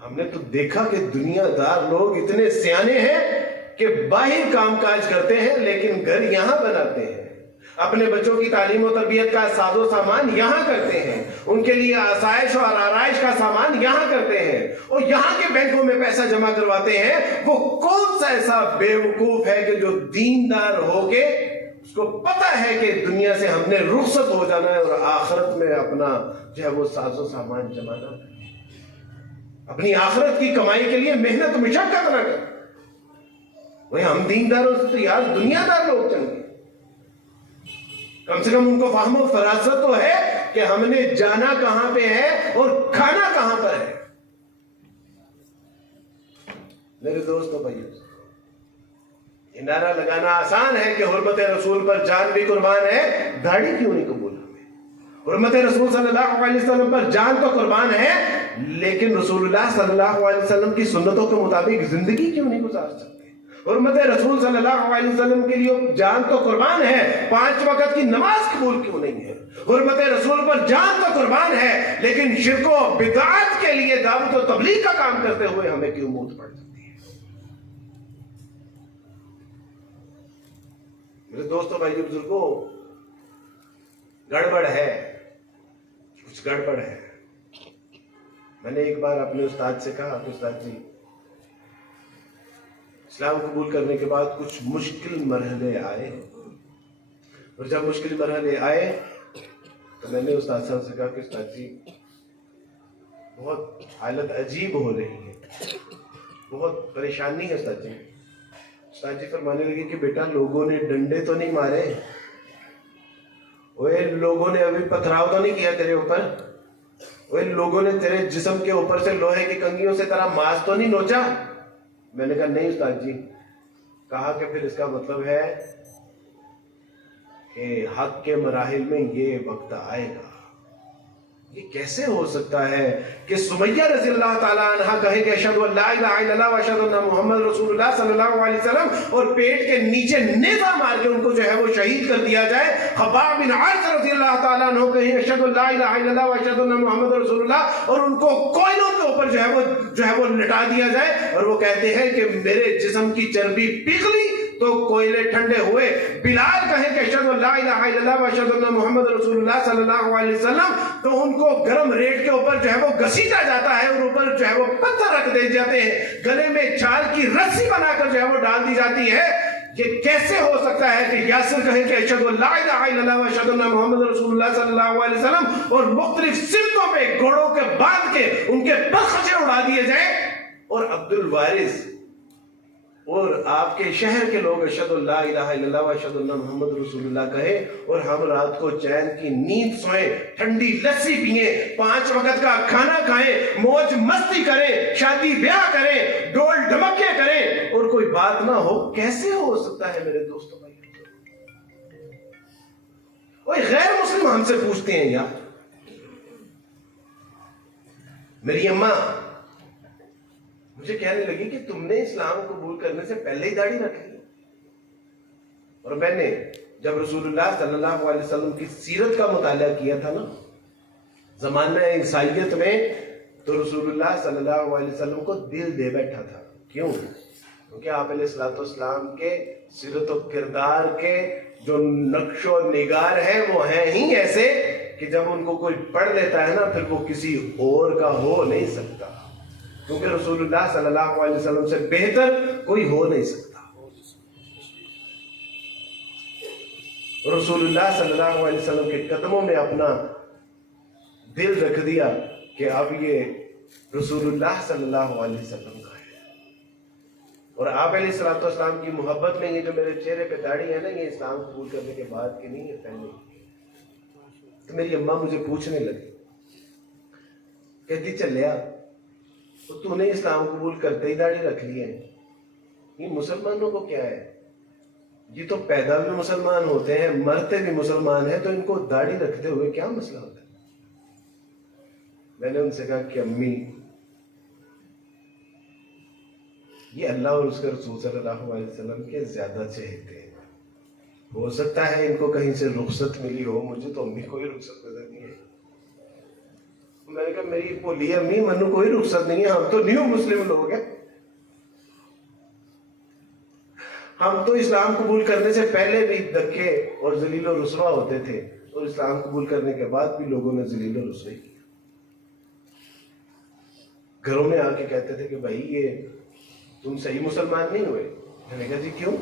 ہم نے تو دیکھا کہ دنیا دار لوگ اتنے سیانے ہیں کہ باہر کام کاج کرتے ہیں لیکن گھر یہاں بناتے ہیں، اپنے بچوں کی تعلیم و تربیت کا ساز و سامان یہاں کرتے ہیں، ان کے لیے آسائش اور آرائش کا سامان یہاں کرتے ہیں، اور یہاں کے بینکوں میں پیسہ جمع کرواتے ہیں۔ وہ کون سا ایسا بے وقوف ہے کہ جو دیندار ہو کے اس کو پتا ہے کہ دنیا سے ہم نے رخصت ہو جانا ہے اور آخرت میں اپنا جو ہے وہ ساز و سامان جمانا ہے، اپنی آخرت کی کمائی کے لیے محنت مشقت نہ کرے؟ وہی ہم دینداروں سے تو یار دنیا دار لوگ چلیں، کم سے کم ان کو فہم و فراست تو ہے کہ ہم نے جانا کہاں پہ ہے اور کھانا کہاں پر ہے۔ میرے دوستو بھائیو، یہ نعرہ لگانا آسان ہے کہ حرمت رسول پر جان بھی قربان ہے، داڑھی کیوں نہیں قبول ہمیں؟ حرمت رسول صلی اللہ علیہ وسلم پر جان تو قربان ہے، لیکن رسول اللہ صلی اللہ علیہ وسلم کی سنتوں کے مطابق زندگی کیوں نہیں گزار سکتے؟ حرمت رسول صلی اللہ علیہ وسلم کے لیے جان تو قربان ہے، 5 وقت کی نماز قبول کیوں نہیں ہے؟ حرمت رسول پر جان تو قربان ہے، لیکن شرک و بدعات کے لیے دعوت و تبلیغ کا کام کرتے ہوئے ہمیں کیوں موت پڑ سکتی ہے؟ میرے دوستوں بھائیو بزرگوں، گڑبڑ ہے، کچھ گڑبڑ ہے۔ میں نے ایک بار اپنے استاد سے کہا کہ استاد جی، اسلام قبول کرنے کے بعد کچھ مشکل مرحلے آئے، اور جب مشکل مرحلے آئے تو میں نے استاد صاحب سے کہا کہ استاد جی بہت حالت عجیب ہو رہی ہے، بہت پریشانی ہے استاد جی۔ استاد جی فرمانے لگے کہ بیٹا لوگوں نے ڈنڈے تو نہیں مارے، وہ لوگوں نے ابھی پتھراؤ تو نہیں کیا تیرے اوپر، وہ لوگوں نے تیرے جسم کے اوپر سے لوہے کی کنگھیوں سے طرح ماس تو نہیں نوچا؟ میں نے کہا نہیں استاد جی۔ کہا کہ پھر اس کا مطلب ہے کہ حق کے مراحل میں یہ وقت آئے گا۔ یہ کیسے ہو سکتا ہے کہ سمیہ رضی اللہ تعالیٰ عنہ کہے کہ اشہد ان لا الہ الا اللہ و اشہد ان محمد رسول اللہ صلی اللہ علیہ وسلم، اور پیٹ کے نیچے نیزہ مار کے ان کو جو ہے وہ شہید کر دیا جائے؟ خباب بن عارض رضی اللہ تعالیٰ عنہ کہیں اشہد ان لا الہ الا اللہ و اشہد ان محمد رسول اللہ، اور ان کو کوئلوں کے اوپر جو ہے وہ لٹا دیا جائے، اور وہ کہتے ہیں کہ میرے جسم کی چربی پگھلی تو کوئلے ٹھنڈے ہوئے۔ بلال کہیں کہ اشہد ان لا الہ الا اللہ و اشہد ان محمد رسول اللہ صلی اللہ علیہ وسلم، تو ان کو گرم ریٹ کے اوپر جو ہے وہ گھسیٹا جاتا ہے، اور اوپر جو ہے وہ پتھر رکھ دے جاتے ہیں، گلے میں چھال کی رسی بنا کر جو ہے وہ ڈال دی جاتی ہے۔ یہ کیسے ہو سکتا ہے کہ یاسر کہیں کہ اشہد ان لا الہ الا اللہ و اشہد ان محمد رسول اللہ صلی اللہ علیہ وسلم، اور مختلف سمتوں پہ گھوڑوں کے باندھ کے ان کے پرخچے اڑا دیے جائیں، اور عبد الوارث اور آپ کے شہر کے لوگ اشہد ان لا الہ الا اللہ و اشہد ان محمد رسول اللہ کہے، اور ہم رات کو چین کی نیند سوئیں، ٹھنڈی لسی پئیں، 5 وقت کا کھانا کھائیں، موج مستی کریں، شادی بیاہ کریں، ڈول ڈھمکے کریں، اور کوئی بات نہ ہو؟ کیسے ہو سکتا ہے میرے دوستوں بھائی؟ کوئی غیر مسلم ہم سے پوچھتے ہیں یار، میری اماں مجھے کہنے لگی کہ تم نے اسلام قبول کرنے سے پہلے ہی داڑھی رکھ لی، اور میں نے جب رسول اللہ صلی اللہ علیہ وسلم کی سیرت کا مطالعہ کیا تھا نا زمانہ عیسائیت میں، تو رسول اللہ صلی اللہ علیہ وسلم کو دل دے بیٹھا تھا۔ کیوں؟ کیونکہ آپ علیہ الصلوۃ والسلام کے سیرت و کردار کے جو نقش و نگار ہیں وہ ہیں ہی ایسے کہ جب ان کو کوئی پڑھ لیتا ہے نا پھر وہ کسی اور کا ہو نہیں سکتا، کیونکہ رسول اللہ صلی اللہ علیہ وسلم سے بہتر کوئی ہو نہیں سکتا۔ رسول اللہ صلی اللہ علیہ وسلم کے قدموں میں اپنا دل رکھ دیا کہ اب یہ رسول اللہ صلی اللہ علیہ وسلم کا ہے، اور آپ علیہ الصلوۃ والسلام کی محبت میں یہ جو میرے چہرے پہ داڑھی ہے نا، یہ اسلام قبول کرنے کے بعد کی نہیں ہے، پہلے۔ تو میری اماں مجھے پوچھنے لگی کہتی چلیا تو نے اسلام قبول کرتے ہی داڑھی رکھ لی ہے. یہ مسلمانوں کو کیا ہے؟ یہ تو پیدا بھی مسلمان ہوتے ہیں، مرتے بھی مسلمان ہیں، تو ان کو داڑھی رکھتے ہوئے کیا مسئلہ ہوتا ہے؟ میں نے ان سے کہا کہ امی، یہ اللہ اور اس کے رسول صلی اللہ علیہ وسلم کے زیادہ چہتے ہیں. ہو سکتا ہے ان کو کہیں سے رخصت ملی ہو، مجھے تو امی کوئی رخصت نظر نہیں ہے. میں نے کہا میری بولی امی منو کوئی رخصت نہیں ہے، ہم تو نیو مسلم لوگ ہیں، ہم تو اسلام قبول کرنے سے پہلے بھی دھکے اور ذلیل و رسوا ہوتے تھے، اور اسلام قبول کرنے کے بعد بھی لوگوں نے ذلیل و رسوائی کی. گھروں میں آ کے کہتے تھے کہ بھائی یہ تم صحیح مسلمان نہیں ہوئے. میں نے کہا جی کیوں؟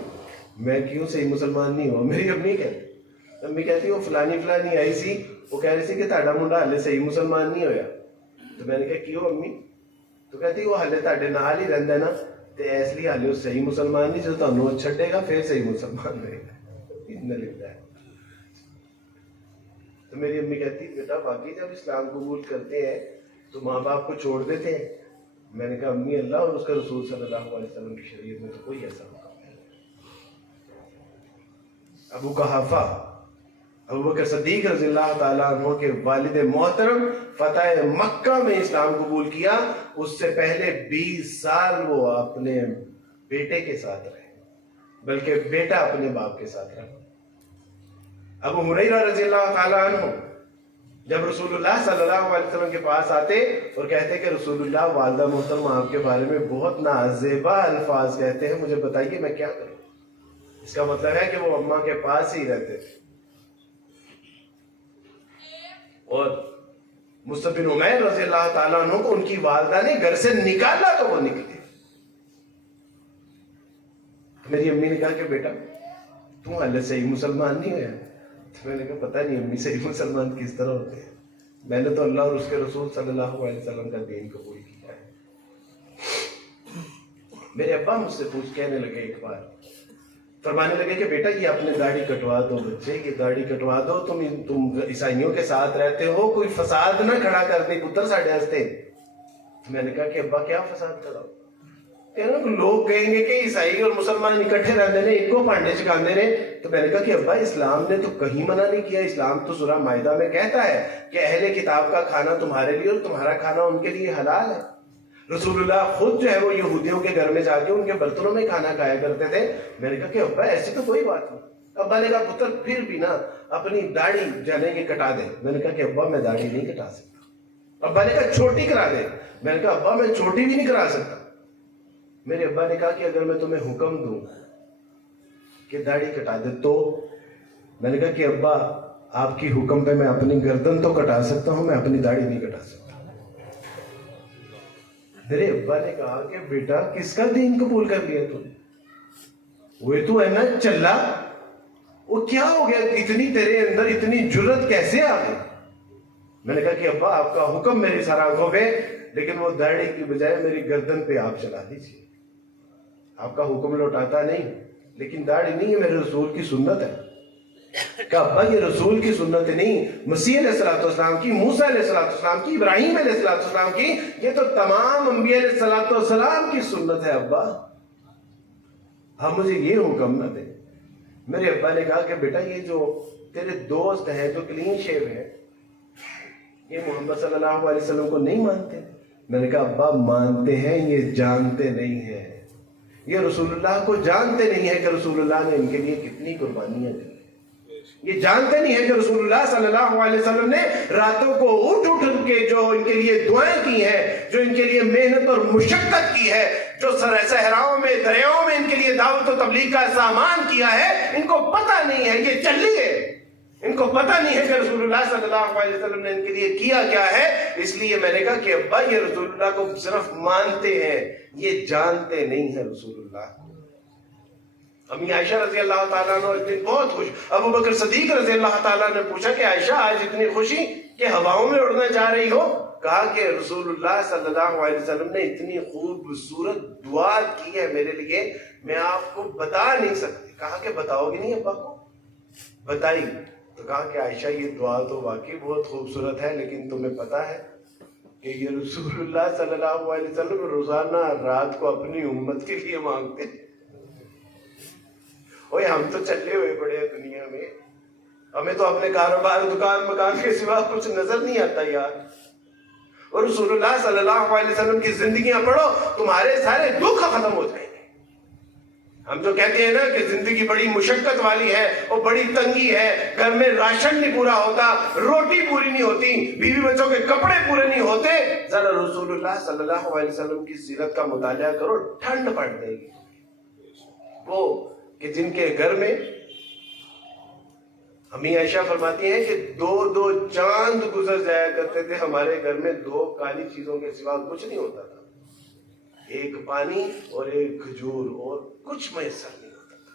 میں کیوں صحیح مسلمان نہیں ہوا؟ میری امی کہتی، امی کہتی وہ فلانی آئی سی، وہ کہہ رہی سی کہ تہاڈا منڈا ہلے صحیح مسلمان نہیں ہویا. تو میں نے کہا کیوں امی؟ تو کہتی وہ ہلے تہاڈے نال ہی رہندا ہے نا، تے اس لیے ہلے وہ صحیح مسلمان نہیں، جو تانوں چھڈے گا پھر صحیح مسلمان رہے گا. اتنا لکھتا ہے. تو میری امی کہتی بیٹا باقی جب اسلام قبول کرتے ہیں تو ماں باپ کو چھوڑ دیتے ہیں. میں نے کہا امی اللہ اور اس کا رسول صلی اللہ علیہ وسلم کی شریعت میں تو کوئی ایسا حکم نہیں. ابو قحافہ ابو بکر صدیق رضی اللہ تعالیٰ عنہ کے والد محترم فتح مکہ میں اسلام قبول کیا. اس سے پہلے 20 سال وہ اپنے بیٹے کے ساتھ رہے، بلکہ بیٹا اپنے باپ کے ساتھ رہا. ابو ہریرہ رضی اللہ تعالیٰ عنہ جب رسول اللہ صلی اللہ علیہ وسلم کے پاس آتے اور کہتے کہ رسول اللہ والدہ محترم آپ کے بارے میں بہت نازیبا الفاظ کہتے ہیں، مجھے بتائیے میں کیا کروں. اس کا مطلب ہے کہ وہ اماں کے پاس ہی رہتے تھے. اور مصعب بن عمیر رضی اللہ تعالیٰ عنہ کو ان کی والدہ نے گھر سے نکالا تو وہ نکلے. میری امی نے کہا کہ بیٹا تم اللہ صحیح مسلمان نہیں ہویا. میں نے کہا پتہ نہیں امی صحیح مسلمان کس طرح ہوتے ہیں، میں نے تو اللہ اور اس کے رسول صلی اللہ علیہ وسلم کا دین قبول کیا ہے. میرے ابا مجھ سے کہنے لگے ایک بار، فرمانے لگے کہ بیٹا یہ اپنے داڑھی کٹوا دو، بچے یہ داڑھی کٹوا دو، تم عیسائیوں کے ساتھ رہتے ہو، کوئی فساد نہ کھڑا کر دے پتر ساڈے واسطے. میں نے کہا کہ ابا کیا فساد کھڑا ہو؟ لوگ کہیں گے کہ عیسائی اور مسلمان اکٹھے رہتے ہیں، ایک کو پانڈے چکاندے ہیں. تو میں نے کہا کہ ابا اسلام نے تو کہیں منع نہیں کیا. اسلام تو سورہ مائدہ میں کہتا ہے کہ اہل کتاب کا کھانا تمہارے لیے اور تمہارا کھانا ان کے لیے حلال ہے. رسول اللہ خود جو ہے وہ یہودیوں کے گھر میں جا کے ان کے برتنوں میں کھانا کھایا کرتے تھے. میں نے کہا کہ ابا ایسی تو کوئی بات نہیں. ابا نے کہا پتر پھر بھی نا اپنی داڑھی جانے کے کٹا دے. میں نے کہا کہ ابا میں داڑھی نہیں کٹا سکتا. ابا نے کہا چھوٹی کرا دے. میں نے کہا ابا میں چھوٹی بھی نہیں کرا سکتا. میرے ابا نے کہا کہ اگر میں تمہیں حکم دوں کہ داڑھی کٹا دے تو؟ میں نے کہا کہ ابا آپ کی حکم پہ میں اپنی گردن تو کٹا سکتا ہوں، میں اپنی داڑھی نہیں کٹا سکتا. میرے ابا نے کہا کہ بیٹا کس کا دین قبول کر لیا تم؟ وہ تو ہے نا چلا، وہ کیا ہو گیا اتنی تیرے اندر اتنی جرت کیسے آ گئی؟ میں نے کہا کہ ابا آپ کا حکم میری سر آنکھوں پہ، لیکن وہ داڑھی کی بجائے میری گردن پہ آپ چلا دیجیے. آپ کا حکم لوٹاتا نہیں، لیکن داڑھی نہیں ہے میرے رسول کی سنت ہے. کہ ابا یہ رسول کی سنت نہیں، مسیح علیہ السلام کی، موسیٰ علیہ السلام کی، ابراہیم علیہ السلام کی، یہ تو تمام انبیاء علیہ السلام کی سنت ہے. ابا ہم مجھے یہ حکم نہ دیں. میرے ابا نے کہا کہ بیٹا یہ جو تیرے دوست ہیں جو کلین شیو ہیں، یہ محمد صلی اللہ علیہ وسلم کو نہیں مانتے. میں نے کہا ابا مانتے ہیں، یہ جانتے نہیں ہیں. یہ رسول اللہ کو جانتے نہیں ہیں کہ رسول اللہ نے ان کے لیے کتنی قربانیاں دی. یہ جانتے نہیں ہیں کہ رسول اللہ صلی اللہ علیہ وسلم نے راتوں کو اٹھ اٹھ کے جو ان کے لیے دعائیں کی ہیں، جو ان کے لیے محنت اور مشقت کی ہے، جو صحراؤں میں دریاؤں میں ان کے لیے دعوت و تبلیغ کا سامان کیا ہے، ان کو پتہ نہیں ہے. یہ چلی ہے، ان کو پتہ نہیں ہے کہ رسول اللہ صلی اللہ علیہ وسلم نے ان کے لیے کیا کیا ہے. اس لیے میں نے کہا کہ ابا یہ رسول اللہ کو صرف مانتے ہیں، یہ جانتے نہیں ہیں رسول اللہ کو. امی عائشہ رضی اللہ تعالیٰ عنہ ایک دن بہت خوش، ابو بکر صدیق رضی اللہ تعالیٰ نے پوچھا کہ عائشہ آج اتنی خوشی کہ ہواؤں میں اڑنا چاہ رہی ہو؟ کہا کہ رسول اللہ صلی اللہ علیہ وسلم نے اتنی خوبصورت دعا کی ہے میرے لیے، میں آپ کو بتا نہیں سکتی. کہا کہ بتاؤ گی نہیں ابا کو؟ بتائی. تو کہا کہ عائشہ یہ دعا تو واقعی بہت خوبصورت ہے، لیکن تمہیں پتا ہے کہ یہ رسول اللہ صلی اللہ علیہ وسلم روزانہ رات کو اپنی امت کے لیے مانگتے ہیں. اوے ہم تو چلے ہوئے بڑے ہیں دنیا میں, ہمیں تو اپنے کاروبار دکان مکان کے سوا کچھ نظر نہیں آتا یار. اور رسول اللہ صلی اللہ علیہ وسلم کی زندگیاں پڑھو, تمہارے سارے دکھ ختم ہو جائیں گے. ہم جو کہتے ہیں نا کہ زندگی بڑی مشقت والی ہے اور بڑی تنگی ہے, گھر میں راشن نہیں پورا ہوتا, روٹی پوری نہیں ہوتی, بیوی بچوں کے کپڑے پورے نہیں ہوتے, ذرا رسول اللہ صلی اللہ علیہ وسلم کی سیرت کا مطالعہ کرو, ٹھنڈ پڑ جائے گی. وہ کہ جن کے گھر میں, امی عائشہ فرماتی ہیں کہ 2 چاند گزر جایا کرتے تھے ہمارے گھر میں, 2 کالی چیزوں کے سوا کچھ نہیں ہوتا تھا, ایک پانی اور ایک کھجور, اور کچھ میسر نہیں ہوتا تھا.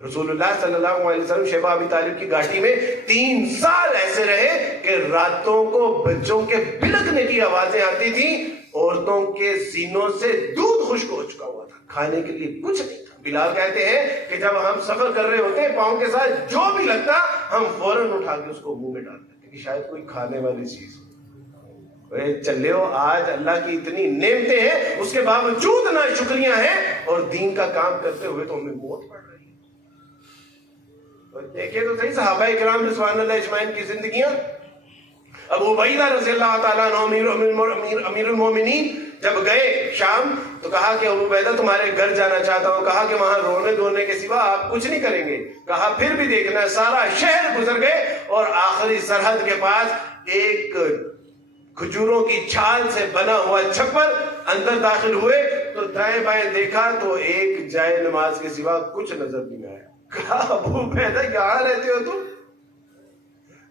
رسول اللہ صلی اللہ علیہ وسلم شیبہ ابی طالب کی گھاٹی میں 3 سال ایسے رہے کہ راتوں کو بچوں کے بلکنے کی آوازیں آتی تھیں, عورتوں کے سینوں سے دودھ خشک ہو چکا ہوا تھا, کھانے کے لیے کچھ نہیں تھا. بلال کہتے ہیں کہ جب ہم سفر کر رہے ہوتے ہیں, پاؤں کے ساتھ جو بھی لگتا ہم فوراً اٹھا کے اس کو منہ میں ڈال دیتے کہ شاید کوئی کھانے والی چیز. چلے ہو, آج اللہ کی اتنی نعمتیں ہیں, اس کے باوجود نہ شکریاں ہیں, اور دین کا کام کرتے ہوئے تو ہمیں موت پڑ رہی ہے. دیکھیں تو صحیح صحابہ کرام رضوان اللہ اجمعین کی زندگیاں. ابو عبیدہ رضی اللہ تعالیٰ عنہ امیر المومنین جب گئے شام, تو کہا کہ ابو عبیدہ تمہارے گھر جانا چاہتا ہوں. کہا کہ وہاں رونے دھونے کے سوا آپ کچھ نہیں کریں گے. کہا پھر بھی دیکھنا. سارا شہر گزر گئے اور آخری سرحد کے پاس ایک کھجوروں کی چھال سے بنا ہوا چھپر, اندر داخل ہوئے تو دائیں بائیں دیکھا تو ایک جائے نماز کے سوا کچھ نظر نہیں آیا. کہا ابو عبیدہ یہاں رہتے ہو تم؟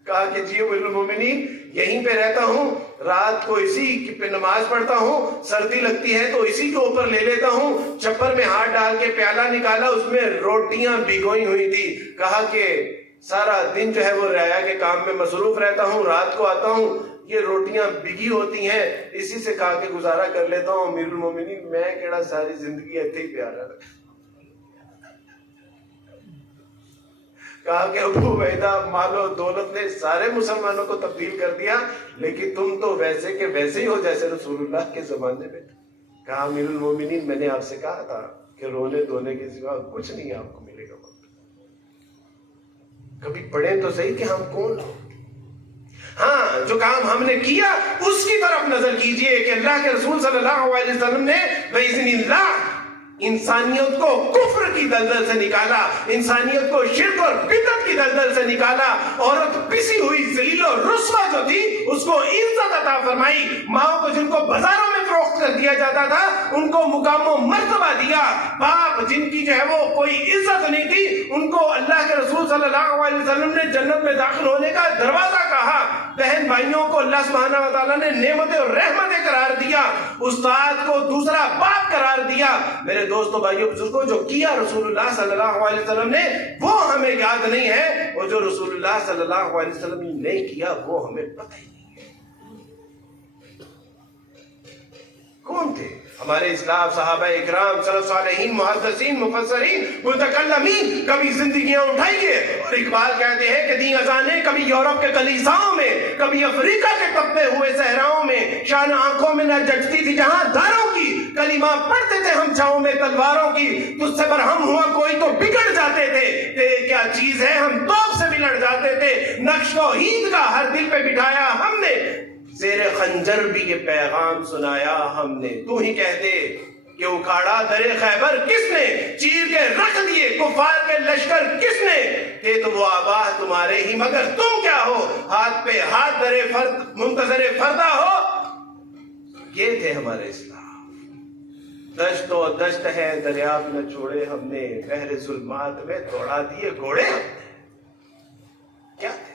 کہا کہ جی امیر المومنین یہیں پہ رہتا ہوں, رات کو اسی پہ نماز پڑھتا ہوں, سردی لگتی ہے تو اسی کے اوپر لے لیتا ہوں. چھپر میں ہاتھ ڈال کے پیالہ نکالا, اس میں روٹیاں بھگوئی ہوئی تھی. کہا کہ سارا دن جو ہے وہ ریا کے کام میں مصروف رہتا ہوں, رات کو آتا ہوں, یہ روٹیاں بھگی ہوتی ہیں, اسی سے کھا کے گزارا کر لیتا ہوں. امیر المومنین میں کیڑا ساری زندگی ایتھے ہی پیارا رکھا. کہا کہ ابو عبیدہ مال و دولت نے سارے مسلمانوں کو تبدیل کر دیا, لیکن تم تو ویسے کہ ویسے ہی ہو جیسے رسول اللہ کے زمانے میں. کہا امیر المومنین میں نے آپ سے کہا تھا کہ رونے دھونے کے سوا کچھ نہیں آپ کو ملے گا. کبھی پڑھیں تو صحیح کہ ہم کون لوگ. ہاں, جو کام ہم نے کیا اس کی طرف نظر کیجئے کہ اللہ کے رسول صلی اللہ علیہ وسلم نے بِإِذْنِ اللَّهِ انسانیت کو کفر کی دلدل سے نکالا, انسانیت کو شرک اور بدعت کی دلدل سے نکالا. عورت پسی ہوئی ذلیل و رسوا جو تھی اس کو عزت عطا فرمائی. ماؤں کو جن کو بازاروں میں فروخت کر دیا جاتا تھا ان کو مقام و مرتبہ دیا. باپ جن کی جو ہے وہ کوئی عزت نہیں تھی ان کو اللہ کے رسول صلی اللہ علیہ وسلم نے جنت میں داخل ہونے کا دروازہ کہا. بہن بھائیوں کو اللہ سبحانہ و تعالیٰ نے نعمتیں اور رحمتیں قرار دیا. استاد کو دوسرا باپ قرار دیا. میرے دوستوں بھائیوں بزرگوں, جو کیا رسول اللہ صلی اللہ علیہ وسلم نے وہ ہمیں یاد نہیں ہے, اور جو رسول اللہ صلی اللہ علیہ وسلم نے نہیں کیا وہ ہمیں پتہ ہی نہیں ہے. کون تھے ہمارے اسلاف صحابہ اکرام سلف صالحین محدثین مفسرین متکلمین؟ کبھی زندگیاں اٹھائیے. اور اقبال کہتے ہیں کہ دی اذانیں کبھی یورپ کے کلیساؤں میں, کبھی افریقہ کے تپے ہوئے صحراؤں میں, شان آنکھوں میں نہ جگتی تھی جہاں داروں کی, کلمہ پڑھتے تھے ہم چھاؤں میں تلواروں کی, تجھ سے برہم ہوا کوئی تو بگڑ جاتے تھے, تیرے کیا چیز ہے ہم توپ سے بھی لڑ جاتے تھے, نقش توحید کا ہر دل پہ بٹھایا ہم نے, زیر خنجر بھی یہ پیغام سنایا ہم نے. تو ہی کہہ دے کہ اکھاڑا در خیبر کس نے, چیر کے رکھ دیے کفار کے لشکر کس نے, تھے تو وہ آباء تمہارے ہی مگر تم کیا ہو, ہاتھ پہ ہاتھ در فرد منتظر فردہ ہو. یہ تھے ہمارے اسلام. دشت و دشت ہے دریاب نہ چھوڑے ہم نے, بحر ظلمات میں دوڑا دیے گھوڑے ہم نے. کیا تھے؟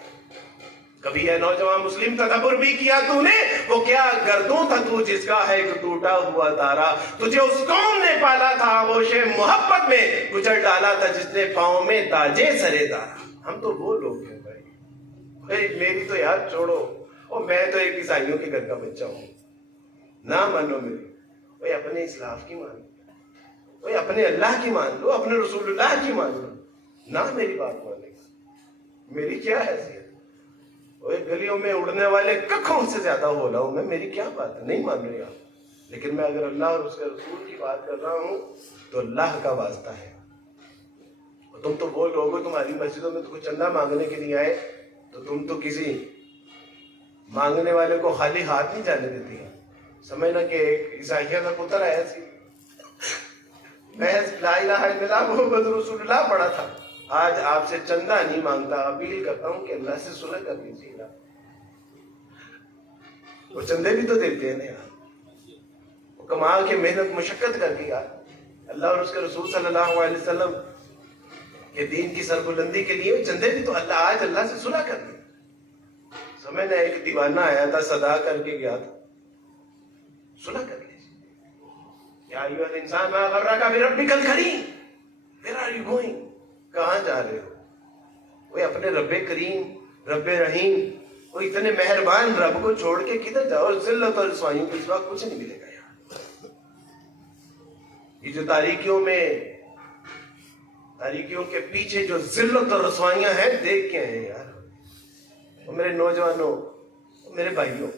کبھی اے نوجوان مسلم تدبر بھی کیا تو نے, وہ کیا گردوں تھا تو جس کا ہے ایک ٹوٹا ہوا تارا, تجھے اس قوم نے پالا تھا آغوش محبت میں, کچل ڈالا تھا جس نے پاؤں میں تاجے سرے دارا. ہم تو وہ لوگ ہیں بھائی, میری تو یاد چھوڑو, اور میں تو ایک عیسائیوں کے گھر کا بچہ ہوں. نہ مانو میری, بھائی اپنے اسلاف کی مان لو, بھائی اپنے اللہ کی مان لو, اپنے رسول اللہ کی مان لو, نہ میری بات مانے گا. میری کیا حیثیت؟ گلیوں میں اڑنے والے ککھوں سے زیادہ ہو رہا ہوں میں، میری کیا بات ہے، نہیں مان رہے آپ، لیکن میں اگر اللہ اور اس کے رسول کی بات کر رہا ہوں تو اللہ کا واسطہ ہے۔ تم تو وہ لوگ ہو، تمہاری مسجدوں میں تو کچھ چندہ مانگنے کے لیے آئے تو تم تو کسی مانگنے والے کو خالی ہاتھ نہیں جانے دیتی ہیں۔ سمجھنا کہ ایک عیسائیہ کا پتر آیا سی، میں لا الہ الا اللہ محمد رسول اللہ پڑھا تھا، آج آپ سے چندہ نہیں مانگتا، اپیل کرتا ہوں کہ اللہ سے صلح کر لیجیے گا۔ وہ چندے بھی تو دیتے ہیں نا یار، وہ کما کے محنت مشقت کر کے یار اللہ اور اس کے رسول صلی اللہ علیہ وسلم کے دین کی سربلندی کے لیے چندے بھی تو اللہ، آج اللہ سے صلح کر لی۔ سمجھنا ایک دیوانہ آیا تھا، صدا کر کے گیا تھا، صلح کر لیجیے۔ یا ایھا الانسان ما غرک بربک الکریم، ویئر آر یو گوئنگ، کہاں جا رہے ہو؟ وہ اپنے رب کریم، رب رحیم، وہ اتنے مہربان رب کو چھوڑ کے کدھر جاؤ؟ ذلت اور رسوائیوں کے سوا کچھ نہیں ملے گا یار۔ یہ جو تاریکیوں کے پیچھے جو ذلت اور رسوائیاں ہیں، دیکھ کے ہیں یار۔ وہ میرے نوجوانوں، میرے بھائیوں،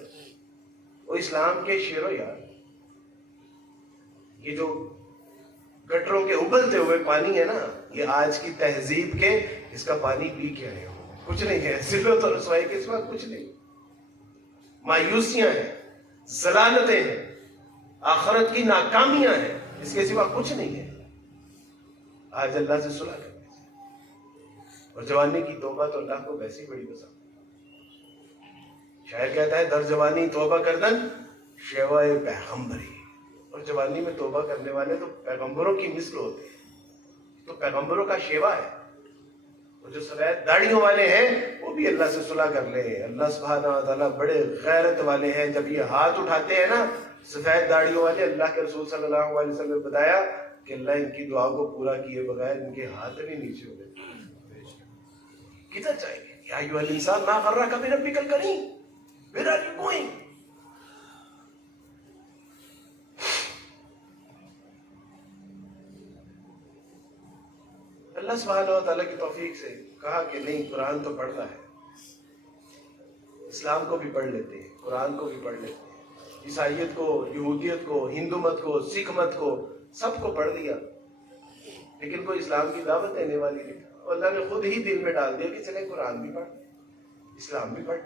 وہ اسلام کے شیرو یار، یہ جو گٹروں کے ابلتے ہوئے پانی ہے نا، یہ آج کی تہذیب کے اس کا پانی پی کے آئے ہو، کچھ نہیں ہے، ذلت اور رسوائی کے سوا کچھ نہیں، مایوسیاں ہیں، ضلالتیں ہیں، آخرت کی ناکامیاں ہیں، اس کے سوا کچھ نہیں ہے۔ آج اللہ سے صلح کرنے سے، اور جوانی کی توبہ تو اللہ کو ویسی بڑی پسند۔ شاعر کہتا ہے در جوانی توبہ کردن شیوائے پیغمبری، اور جوانی میں توبہ کرنے والے تو پیغمبروں کی مثل ہوتے ہیں، تو پیغمبروں کا شیوا ہے۔ اور جو سفید داڑھیوں والے ہیں وہ بھی اللہ سے صلح کر لیں۔ اللہ سبحانہ و تعالیٰ بڑے غیرت والے ہیں، جب یہ ہاتھ اٹھاتے ہیں نا سفید داڑھیوں والے، اللہ کے رسول صلی اللہ علیہ وسلم نے بتایا کہ اللہ ان کی دعا کو پورا کیے بغیر ان کے ہاتھ بھی نیچے ہو گئے۔ کدھر جائیں گے؟ یا ایھا الانسان ما غرک بربک الکریم، ویئر آر یو گوئنگ؟ اللہ سبحانہ و تعالیٰ کی توفیق سے کہا کہ نہیں، قرآن تو پڑھتا ہے، اسلام کو بھی پڑھ لیتے ہیں، قرآن کو بھی پڑھ لیتے ہیں، عیسائیت کو، یہودیت کو، ہندو مت کو، سکھ مت کو، سب کو پڑھ دیا، لیکن کوئی اسلام کی دعوت دینے والی نہیں تھا۔ اور اللہ نے خود ہی دل میں ڈال دیا کہ چلے قرآن بھی پڑھ، اسلام بھی پڑھ۔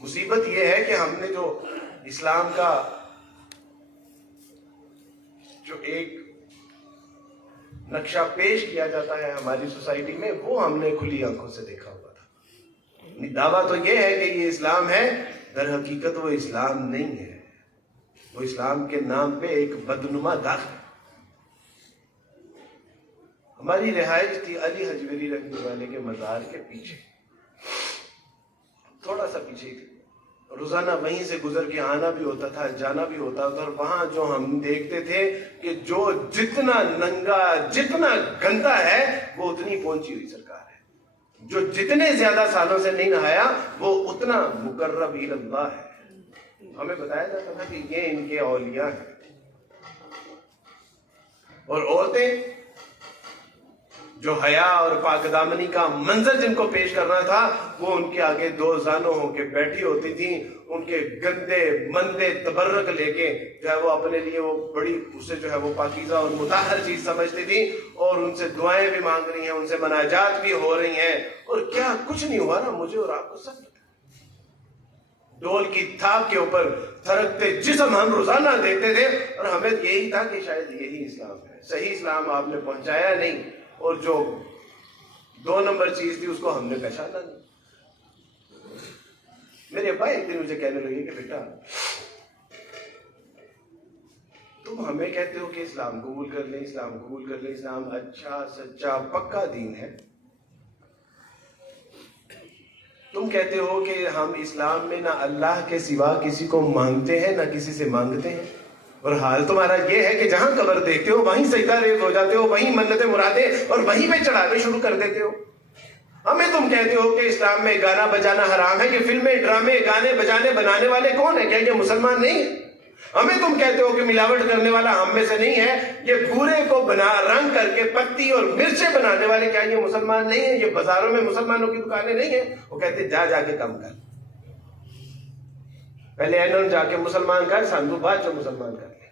مصیبت یہ ہے کہ ہم نے جو اسلام کا جو ایک نقشہ پیش کیا جاتا ہے ہماری سوسائٹی میں، وہ ہم نے کھلی آنکھوں سے دیکھا ہوا تھا۔ دعویٰ تو یہ ہے کہ یہ اسلام ہے، در حقیقت وہ اسلام نہیں ہے، وہ اسلام کے نام پہ ایک بدنما داخل۔ ہماری رہائش تھی علی حجویری رحمۃ والے کے مزار کے پیچھے، تھوڑا سا پیچھے ہی تھی، روزانہ وہیں سے گزر کے آنا بھی ہوتا تھا، جانا بھی ہوتا تھا، اور وہاں جو ہم دیکھتے تھے کہ جو جتنا ننگا، جتنا گندا ہے وہ اتنی پہنچی ہوئی سرکار ہے، جو جتنے زیادہ سالوں سے نہیں نہایا وہ اتنا مقرب اللہ ہے۔ ہمیں بتایا جاتا تھا کہ یہ ان کے اولیاء ہیں، اور عورتیں جو حیا اور پاک دامنی کا منظر جن کو پیش کرنا تھا، وہ ان کے آگے دو زانوں ہو کے بیٹھی ہوتی تھیں، ان کے گندے مندے تبرک لے کے جو ہے وہ اپنے لیے وہ بڑی اسے جو ہے وہ پاکیزہ اور مطہر چیز سمجھتی تھی، اور ان سے دعائیں بھی مانگ رہی ہیں، ان سے مناجات بھی ہو رہی ہیں، اور کیا کچھ نہیں ہوا نا، مجھے اور آپ کو سب پتہ ہے۔ ڈول کی تھاپ کے اوپر تھرکتے جسم ہم روزانہ دیکھتے تھے، اور ہمیں یہی تھا کہ شاید یہی اسلام ہے، صحیح اسلام آپ نے پہنچایا نہیں، اور جو 2 نمبر چیز تھی اس کو ہم نے پہچانا نہیں۔ میرے ابا ایک دن مجھے کہنے لگے کہ بیٹا تم ہمیں کہتے ہو کہ اسلام قبول کر لیں، اسلام قبول کر لیں، اسلام اچھا سچا پکا دین ہے، تم کہتے ہو کہ ہم اسلام میں نہ اللہ کے سوا کسی کو مانگتے ہیں نہ کسی سے مانگتے ہیں، اور حال تمہارا یہ ہے کہ جہاں قبر دیکھتے ہو وہیں سجدہ ریز ہو جاتے ہو، وہیں منتیں مرادیں اور وہیں پہ چڑھاوے شروع کر دیتے ہو۔ ہمیں تم کہتے ہو کہ اسلام میں گانا بجانا حرام ہے، کہ فلمیں ڈرامے گانے بجانے بنانے والے کون ہیں؟ کیا یہ مسلمان نہیں ہیں؟ ہمیں تم کہتے ہو کہ ملاوٹ کرنے والا ہم میں سے نہیں ہے، یہ بھورے کو بنا رنگ کر کے پتی اور مرچیں بنانے والے کیا یہ مسلمان نہیں ہیں؟ یہ بازاروں میں مسلمانوں کی دکانیں نہیں ہیں؟ وہ کہتے جا جا کے کم کر، پہلے اینن جا کے مسلمان کر، ساندو بعد جو مسلمان کر لے.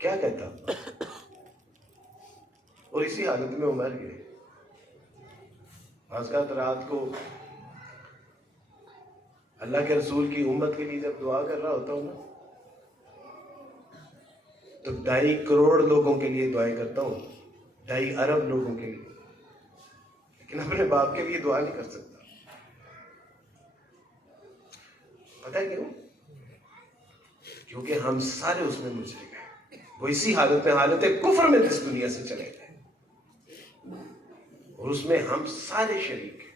کیا کہتا اور اسی حالت میں عمر گئے. آج کا رات کو اللہ کے رسول کی امت کے لیے جب دعا کر رہا ہوتا ہوں نا تو 2.5 کروڑ لوگوں کے لیے دعائیں کرتا ہوں، 2.5 ارب لوگوں کے لیے، لیکن اپنے باپ کے لیے دعا نہیں کر سکتا. پتہ ہے کیوں؟ کیونکہ ہم سارے اس میں مشرک ہیں. وہ اسی حالت میں، حالت کفر میں اس دنیا سے چلے گئے، اور اس میں ہم سارے شریک ہیں.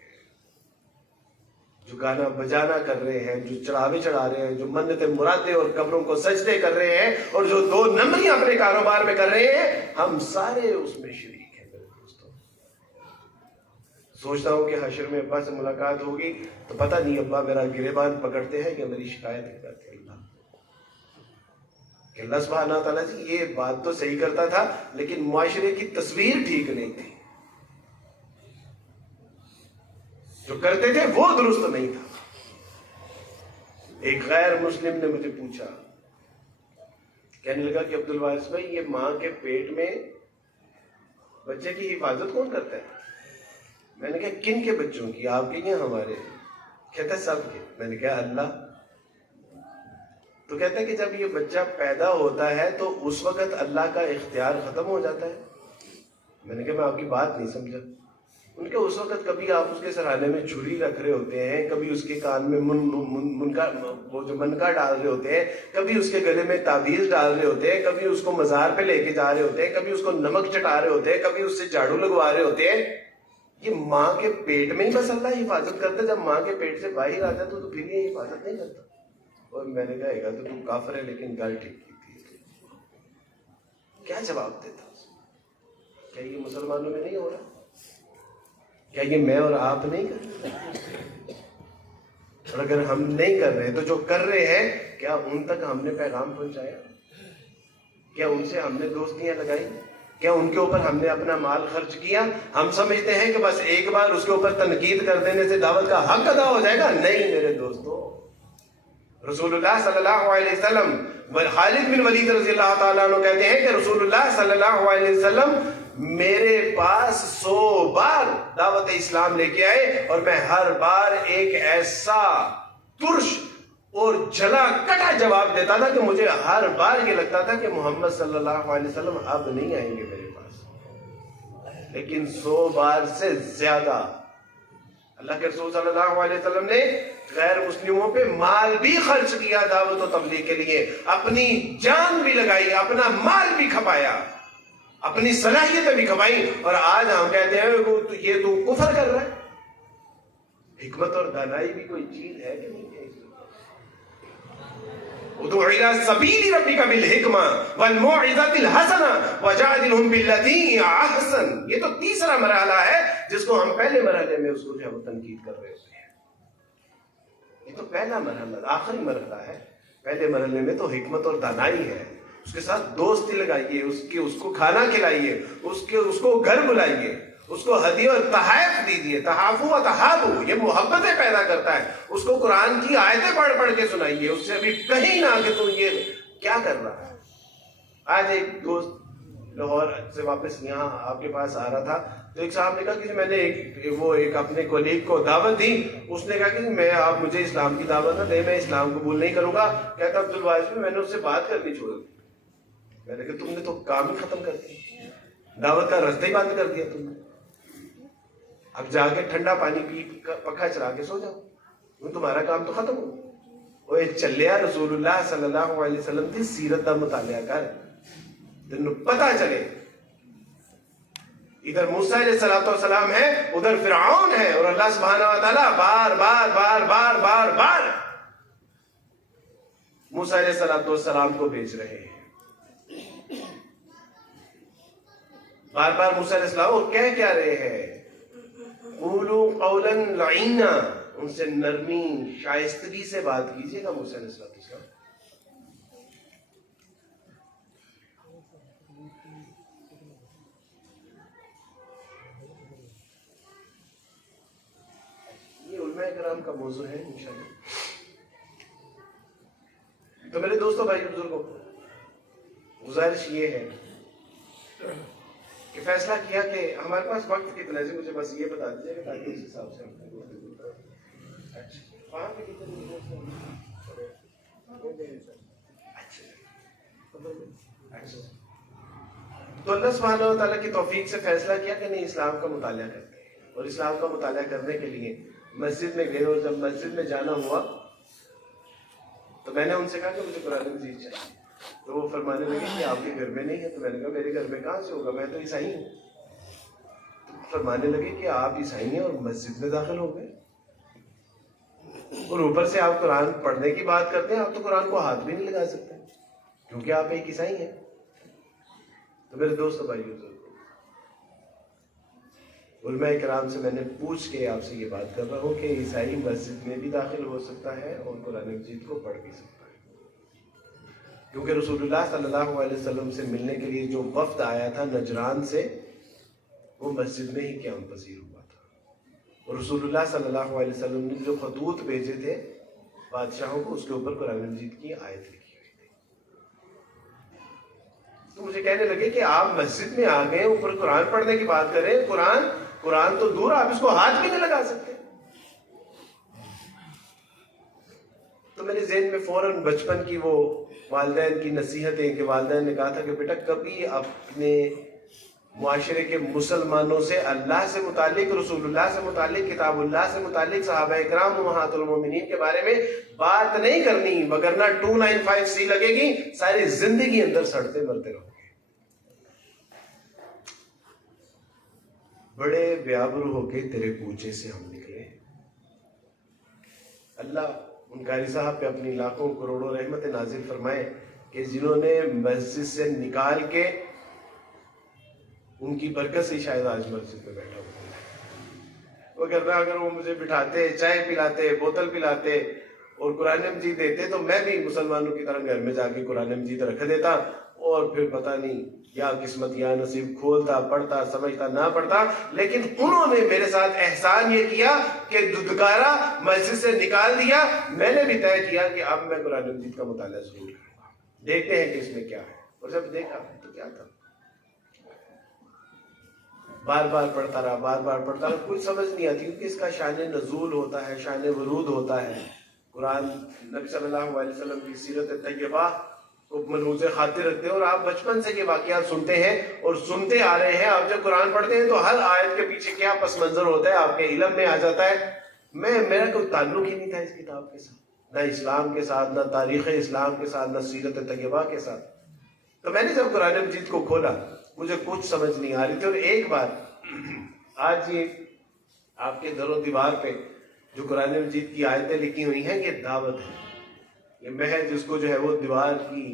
جو گانا بجانا کر رہے ہیں، جو چڑھاوے چڑھا رہے ہیں، جو منتیں مرادیں اور قبروں کو سجدے کر رہے ہیں، اور جو 2 نمبریاں اپنے کاروبار میں کر رہے ہیں، ہم سارے اس میں شریک ہیں. میرے دوستوں، سوچتا ہوں کہ حشر میں ابا سے ملاقات ہوگی تو پتہ نہیں ابا میرا گریبان پکڑتے ہیں کہ میری شکایت کرتے ہیں کہ اللہ سبحانہ تعالیٰ جی یہ بات تو صحیح کرتا تھا لیکن معاشرے کی تصویر ٹھیک نہیں تھی، جو کرتے تھے وہ درست نہیں تھا. ایک غیر مسلم نے مجھے پوچھا، کہنے لگا کہ عبد الوارث بھائی یہ ماں کے پیٹ میں بچے کی حفاظت کون کرتا ہے؟ میں نے کہا کن کے بچوں کی، آپ کے یا ہمارے؟ کہتا ہے سب کے. میں نے کہا اللہ؟ تو کہتا ہے کہ جب یہ بچہ پیدا ہوتا ہے تو اس وقت اللہ کا اختیار ختم ہو جاتا ہے. میں نے کہا میں آپ کی بات نہیں سمجھا. ان کے اس وقت کبھی آپ اس کے سرانے میں چھری رکھ رہے ہوتے ہیں، کبھی اس کے کان میں وہ جو منکا ڈال رہے ہوتے ہیں، کبھی اس کے گلے میں تعویذ ڈال رہے ہوتے ہیں، کبھی اس کو مزار پہ لے کے جا رہے ہوتے ہیں، کبھی اس کو نمک چٹا رہے ہوتے ہیں، کبھی اس سے جھاڑو لگوا رہے ہوتے ہیں. یہ ماں کے پیٹ میں ہی بس اللہ حفاظت کرتا ہے، جب ماں کے پیٹ سے باہر آ جاتا تو پھر یہ حفاظت نہیں کرتا. اور میں نے کہا تو تم کافر ہے لیکن گل ٹھیک کی تھی. کیا جواب دیتا؟ کیا یہ مسلمانوں میں نہیں ہو رہا؟ کیا یہ میں اور آپ نہیں کر رہے؟ اور اگر ہم نہیں کر رہے تو جو کر رہے ہیں کیا ان تک ہم نے پیغام پہنچایا؟ کیا ان سے ہم نے دوستیاں لگائی؟ کیا ان کے اوپر ہم نے اپنا مال خرچ کیا؟ ہم سمجھتے ہیں کہ بس ایک بار اس کے اوپر تنقید کر دینے سے دعوت کا حق ادا ہو جائے گا. نہیں میرے دوستو، رسول اللہ صلی اللہ علیہ وسلم، خالد بن ولید رضی اللہ تعالیٰ عنہ کہتے ہیں کہ رسول اللہ صلی اللہ علیہ وسلم میرے پاس 100 بار دعوت اسلام لے کے آئے اور میں ہر بار ایک ایسا ترش اور جلا کٹا جواب دیتا تھا کہ مجھے ہر بار یہ لگتا تھا کہ محمد صلی اللہ علیہ وسلم اب نہیں آئیں گے میرے پاس. لیکن 100 بار سے زیادہ اللہ کے رسول صلی اللہ علیہ وسلم نے غیر مسلموں پہ مال بھی خرچ کیا دعوت و تبلیغ کے لیے، اپنی جان بھی لگائی، اپنا مال بھی کھپایا، اپنی صلاحیتیں بھی کھپائی. اور آج ہم کہتے ہیں کہ یہ تو کفر کر رہا ہے. حکمت اور دانائی بھی کوئی چیز ہے کہ نہیں ہے؟ ادعو الی سبیل ربک بالحکمہ والموعظۃ الحسنہ وجادلہم باللتی ہی احسن. یہ تو تیسرا مرحلہ ہے جس کو ہم پہلے مرحلے میں اس کو جو ہے وہ تنقید کر رہے ہوتے ہیں. یہ تو پہلا مرحلہ، آخری مرحلہ ہے. پہلے مرحلے میں تو حکمت اور دانائی ہے، اس کے ساتھ دوستی لگائیے، اس کو کھانا کھلائیے، اس کو گھر بلائیے، اس کو ہدیہ اور تحائف دیجیے. تحافو و تحابو، یہ محبتیں پیدا کرتا ہے. اس کو قرآن کی آیتیں پڑھ کے سنائیے، اس سے ابھی کہیں نہ کہ تم یہ کیا کر رہا ہے. آج ایک دوست لاہور سے واپس یہاں آپ کے پاس آ رہا تھا تو ایک صاحب نے کہا کہ میں نے ایک اپنے کولیگ کو دعوت دی. اس نے کہا کہ آپ مجھے اسلام کی دعوت نہ دیں، میں اسلام قبول نہیں کروں گا. کہتا عبد الوارث میں نے اس سے بات کرنی چھوڑ دی. میں نے کہا تم نے تو کام ہی ختم کر دیا، دعوت کا رستہ ہی بند کر دیا تم نے. اب جا کے ٹھنڈا پانی پی پکا چلا کے سو جاؤ، تمہارا کام تو ختم ہو. وہ چلیا رسول اللہ صلی اللہ علیہ وسلم کی سیرت کا مطالعہ کر، تینوں پتہ چلے. ادھر موسیٰ علیہ السلام ہے، ادھر فرعون ہے، اور اللہ سبحانہ و تعالیٰ بار بار بار بار بار بار موسیٰ علیہ السلام کو بھیج رہے ہیں. بار بار موسیٰ علیہ السلام وہ کہہ کیا رہے ہیں؟ قولوا قولا لعینا، ان سے نرمی شائستگی سے بات کیجیے گا موسیٰ علیہ السلام. یہ علماء کرام کا موضوع ہے انشاءاللہ. تو میرے دوستوں بھائی بزرگوں گزارش یہ ہے کہ فیصلہ کیا کہ ہمارے پاس وقت کتنا ہے. مجھے بس یہ بتا دیجیے کہ تاکہ اس حساب سے تو اللہ سبحانہ و تعالیٰ کی توفیق سے فیصلہ کیا کہ نہیں اسلام کا مطالعہ کرتے ہیں. اور اسلام کا مطالعہ کرنے کے لیے مسجد میں گئے, اور جب مسجد میں جانا ہوا تو میں نے ان سے کہا کہ مجھے قرآن مجید چاہیے. تو وہ فرمانے لگے کہ آپ کے گھر میں نہیں ہے. تو میں نے کہا میرے گھر میں کہاں سے ہوگا, میں تو عیسائی ہوں. تو فرمانے لگے کہ آپ عیسائی ہیں اور مسجد میں داخل ہو گئے, اور اوپر سے آپ قرآن پڑھنے کی بات کرتے ہیں. آپ تو قرآن کو ہاتھ بھی نہیں لگا سکتے کیونکہ آپ ایک عیسائی ہیں. تو میرے دوستوں بھائی علماء کرام سے میں نے پوچھ کے آپ سے یہ بات کر رہا ہوں کہ عیسائی مسجد میں بھی داخل ہو سکتا ہے اور قرآن مجید کو پڑھ بھی سکتا ہے, کیونکہ رسول اللہ صلی اللہ علیہ وسلم سے ملنے کے لیے جو وفد آیا تھا نجران سے, وہ مسجد میں ہی قیام پذیر ہوا تھا. اور رسول اللہ صلی اللہ علیہ وسلم نے جو خطوط بھیجے تھے بادشاہوں کو, اس کے اوپر قرآن مجید کی آیت لکھی ہوئی تھی. تو مجھے کہنے لگے کہ آپ مسجد میں آ گئے, اوپر قرآن پڑھنے کی بات کریں. قرآن تو دور, آپ اس کو ہاتھ بھی نہیں لگا سکتے. تو میرے ذہن میں فوراً بچپن کی وہ والدین کی نصیحتیں کہ والدین نے کہا تھا کہ بیٹا کبھی اپنے معاشرے کے مسلمانوں سے اللہ سے متعلق, رسول اللہ سے متعلق, کتاب اللہ سے متعلق, صحابہ اکرام امہات المومنین کے بارے میں بات نہیں کرنی, وگرنہ 295C لگے گی, ساری زندگی اندر سڑتے مرتے رہو. بڑے بیابر ہو کے تیرے کوچے سے ہم نکلے. اللہ ان قاری صاحب پہ اپنی لاکھوں کروڑوں رحمت نازل فرمائے کہ جنہوں نے مسجد سے نکال کے, ان کی برکت سے شاید آج مسجد میں بیٹھا ہوا ہے. وگرنہ اگر وہ مجھے بٹھاتے, چائے پلاتے, بوتل پلاتے اور قرآن مجید دیتے تو میں بھی مسلمانوں کی طرح گھر میں جا کے قرآن مجید رکھ دیتا, اور پھر پتہ نہیں یا قسمت یا نصیب کھولتا, پڑھتا, سمجھتا, نہ پڑھتا. لیکن انہوں نے میرے ساتھ احسان یہ کیا کہ دھتکارا, مسجد سے نکال دیا. میں نے بھی طے کیا کہ اب میں قرآن مجید کا مطالعہ ضرور کروں گا, دیکھتے ہیں کہ اس میں کیا ہے. اور جب دیکھا تو کیا تھا, بار بار پڑھتا رہا, بار بار پڑھتا رہا. کچھ سمجھ نہیں آتی کیونکہ اس کا شان نزول ہوتا ہے, شان ورود ہوتا ہے. قرآن نبی صلی اللہ علیہ وسلم کی سیرت طیبہ کو ملحوظ خاطر رکھتے ہیں, اور آپ بچپن سے یہ واقعات سنتے ہیں اور سنتے آ رہے ہیں. آپ جب قرآن پڑھتے ہیں تو ہر آیت کے پیچھے کیا پس منظر ہوتا ہے آپ کے علم میں آ جاتا ہے. میرا کوئی تعلق ہی نہیں تھا اس کتاب کے ساتھ, نہ اسلام کے ساتھ, نہ تاریخ اسلام کے ساتھ, نہ سیرت طیبہ کے ساتھ. تو میں نے جب قرآن مجید کو کھولا مجھے کچھ سمجھ نہیں آ رہی تھی. اور ایک بار آج یہ آپ کے در و دیوار پہ جو قرآن مجید کی آیتیں لکھی ہوئی ہیں, یہ دعوت ہے. یہ محض اس کو جو ہے وہ دیوار کی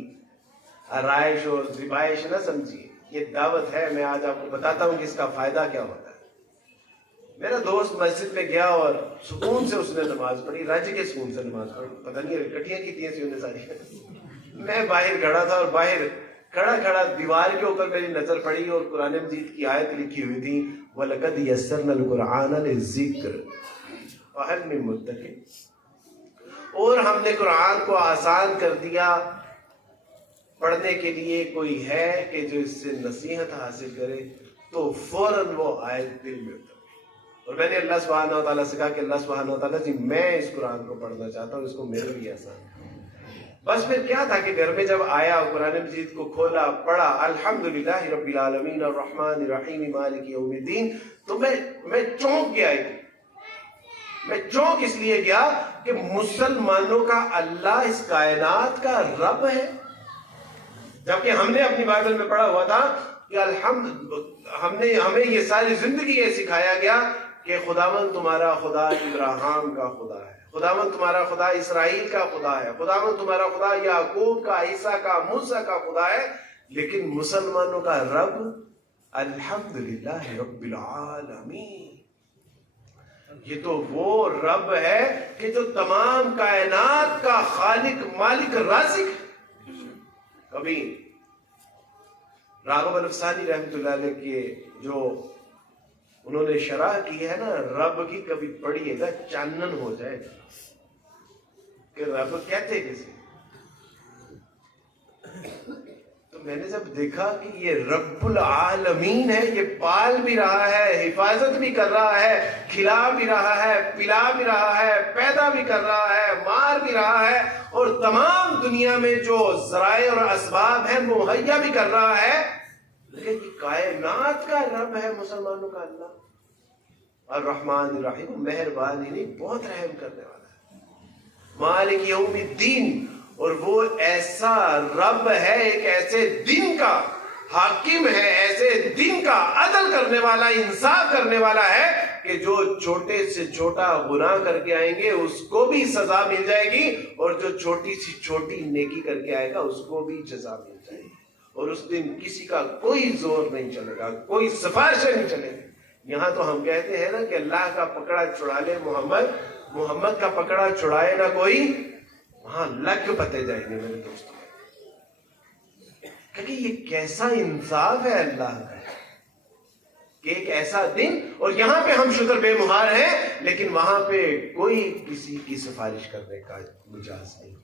آرائش اور زیبائش نہ سمجھیے, یہ دعوت ہے. میں آج آپ کو بتاتا ہوں کہ اس کا فائدہ کیا ہوتا ہے. میرا دوست مسجد میں گیا اور سکون سے اس نے نماز پڑھی, رج کے سکون سے نماز پڑھی. پتہ نہیں کٹیاں کتنی سی انہیں ساری. میں باہر کھڑا تھا, اور باہر کھڑا کھڑا دیوار کے اوپر میری نظر پڑی اور قرآن مجید کی آیت لکھی ہوئی تھی, وَلَقَدْ يَسَّرْنَا الْقُرْآنَ لِلذِّكْرِ فَهَلْ مِن مُدَّكِرٍ. اور ہم نے قرآن کو آسان کر دیا, پڑھنے کے لیے کوئی ہے کہ جو اس سے نصیحت حاصل کرے. تو فوراً وہ آیت دل میں اتر گئی. اور میں نے اللہ سبحانہ و تعالیٰ سے کہا کہ اللہ سبحانہ و تعالیٰ جی میں اس قرآن کو پڑھنا چاہتا ہوں, اس کو میرے لیے آسان. بس پھر کیا تھا کہ گھر میں جب آیا, قرآن مجید کو کھولا, پڑھا, الحمدللہ رب العالمین الرحمن الرحیم مالک یوم الدین. تو میں چونک گیا. میں چونک اس لیے گیا کہ مسلمانوں کا اللہ اس کائنات کا رب ہے, جبکہ ہم نے اپنی بائبل میں پڑھا ہوا تھا کہ ہمیں یہ ساری زندگی یہ سکھایا گیا کہ خداوند تمہارا خدا ابراہیم کا خدا ہے, خداوند تمہارا خدا اسرائیل کا خدا ہے, خداوند تمہارا خدا یعقوب کا, عیسیٰ کا, موسیٰ کا خدا ہے. لیکن مسلمانوں کا رب الحمدللہ رب العالمین. یہ تو وہ رب ہے کہ جو تمام کائنات کا خالق مالک رازق ہے. کبھی راغب الافسانی رحمۃ اللہ علیہ کے جو انہوں نے شرح کی ہے نا رب کی، کبھی پڑھیے گا چانن ہو جائے گا کہ رب کہتے کسے. تو میں نے جب دیکھا کہ یہ رب العالمین ہے، یہ پال بھی رہا ہے، حفاظت بھی کر رہا ہے، کھلا بھی رہا ہے، پلا بھی رہا ہے، پیدا بھی کر رہا ہے، مار بھی رہا ہے، اور تمام دنیا میں جو ذرائع اور اسباب ہیں مہیا بھی کر رہا ہے. لیکن یہ کائنات کا رب ہے مسلمانوں کا اللہ. الرحمن الرحیم، مہربان ہی نہیں بہت رحم کرنے والا ہے. مالک یوم الدین، اور وہ ایسا رب ہے، ایک ایسے دن کا حاکم ہے، ایسے دن کا عدل کرنے والا، انصاف کرنے والا ہے کہ جو چھوٹے سے چھوٹا گناہ کر کے آئیں گے اس کو بھی سزا مل جائے گی، اور جو چھوٹی سی چھوٹی نیکی کر کے آئے گا اس کو بھی جزا مل جائے گی. اور اس دن کسی کا کوئی زور نہیں چلے گا، کوئی سفارشیں نہیں چلے گی. یہاں تو ہم کہتے ہیں نا کہ اللہ کا پکڑا چھڑا لے محمد، محمد کا پکڑا چھڑائے نہ کوئی، وہاں لگ پتے جائیں گے میرے دوستوں. کہ یہ کیسا انصاف ہے اللہ کا کہ ایک ایسا دن، اور یہاں پہ ہم شکر بے مہار ہیں، لیکن وہاں پہ کوئی کسی کی سفارش کرنے کا مجاز نہیں.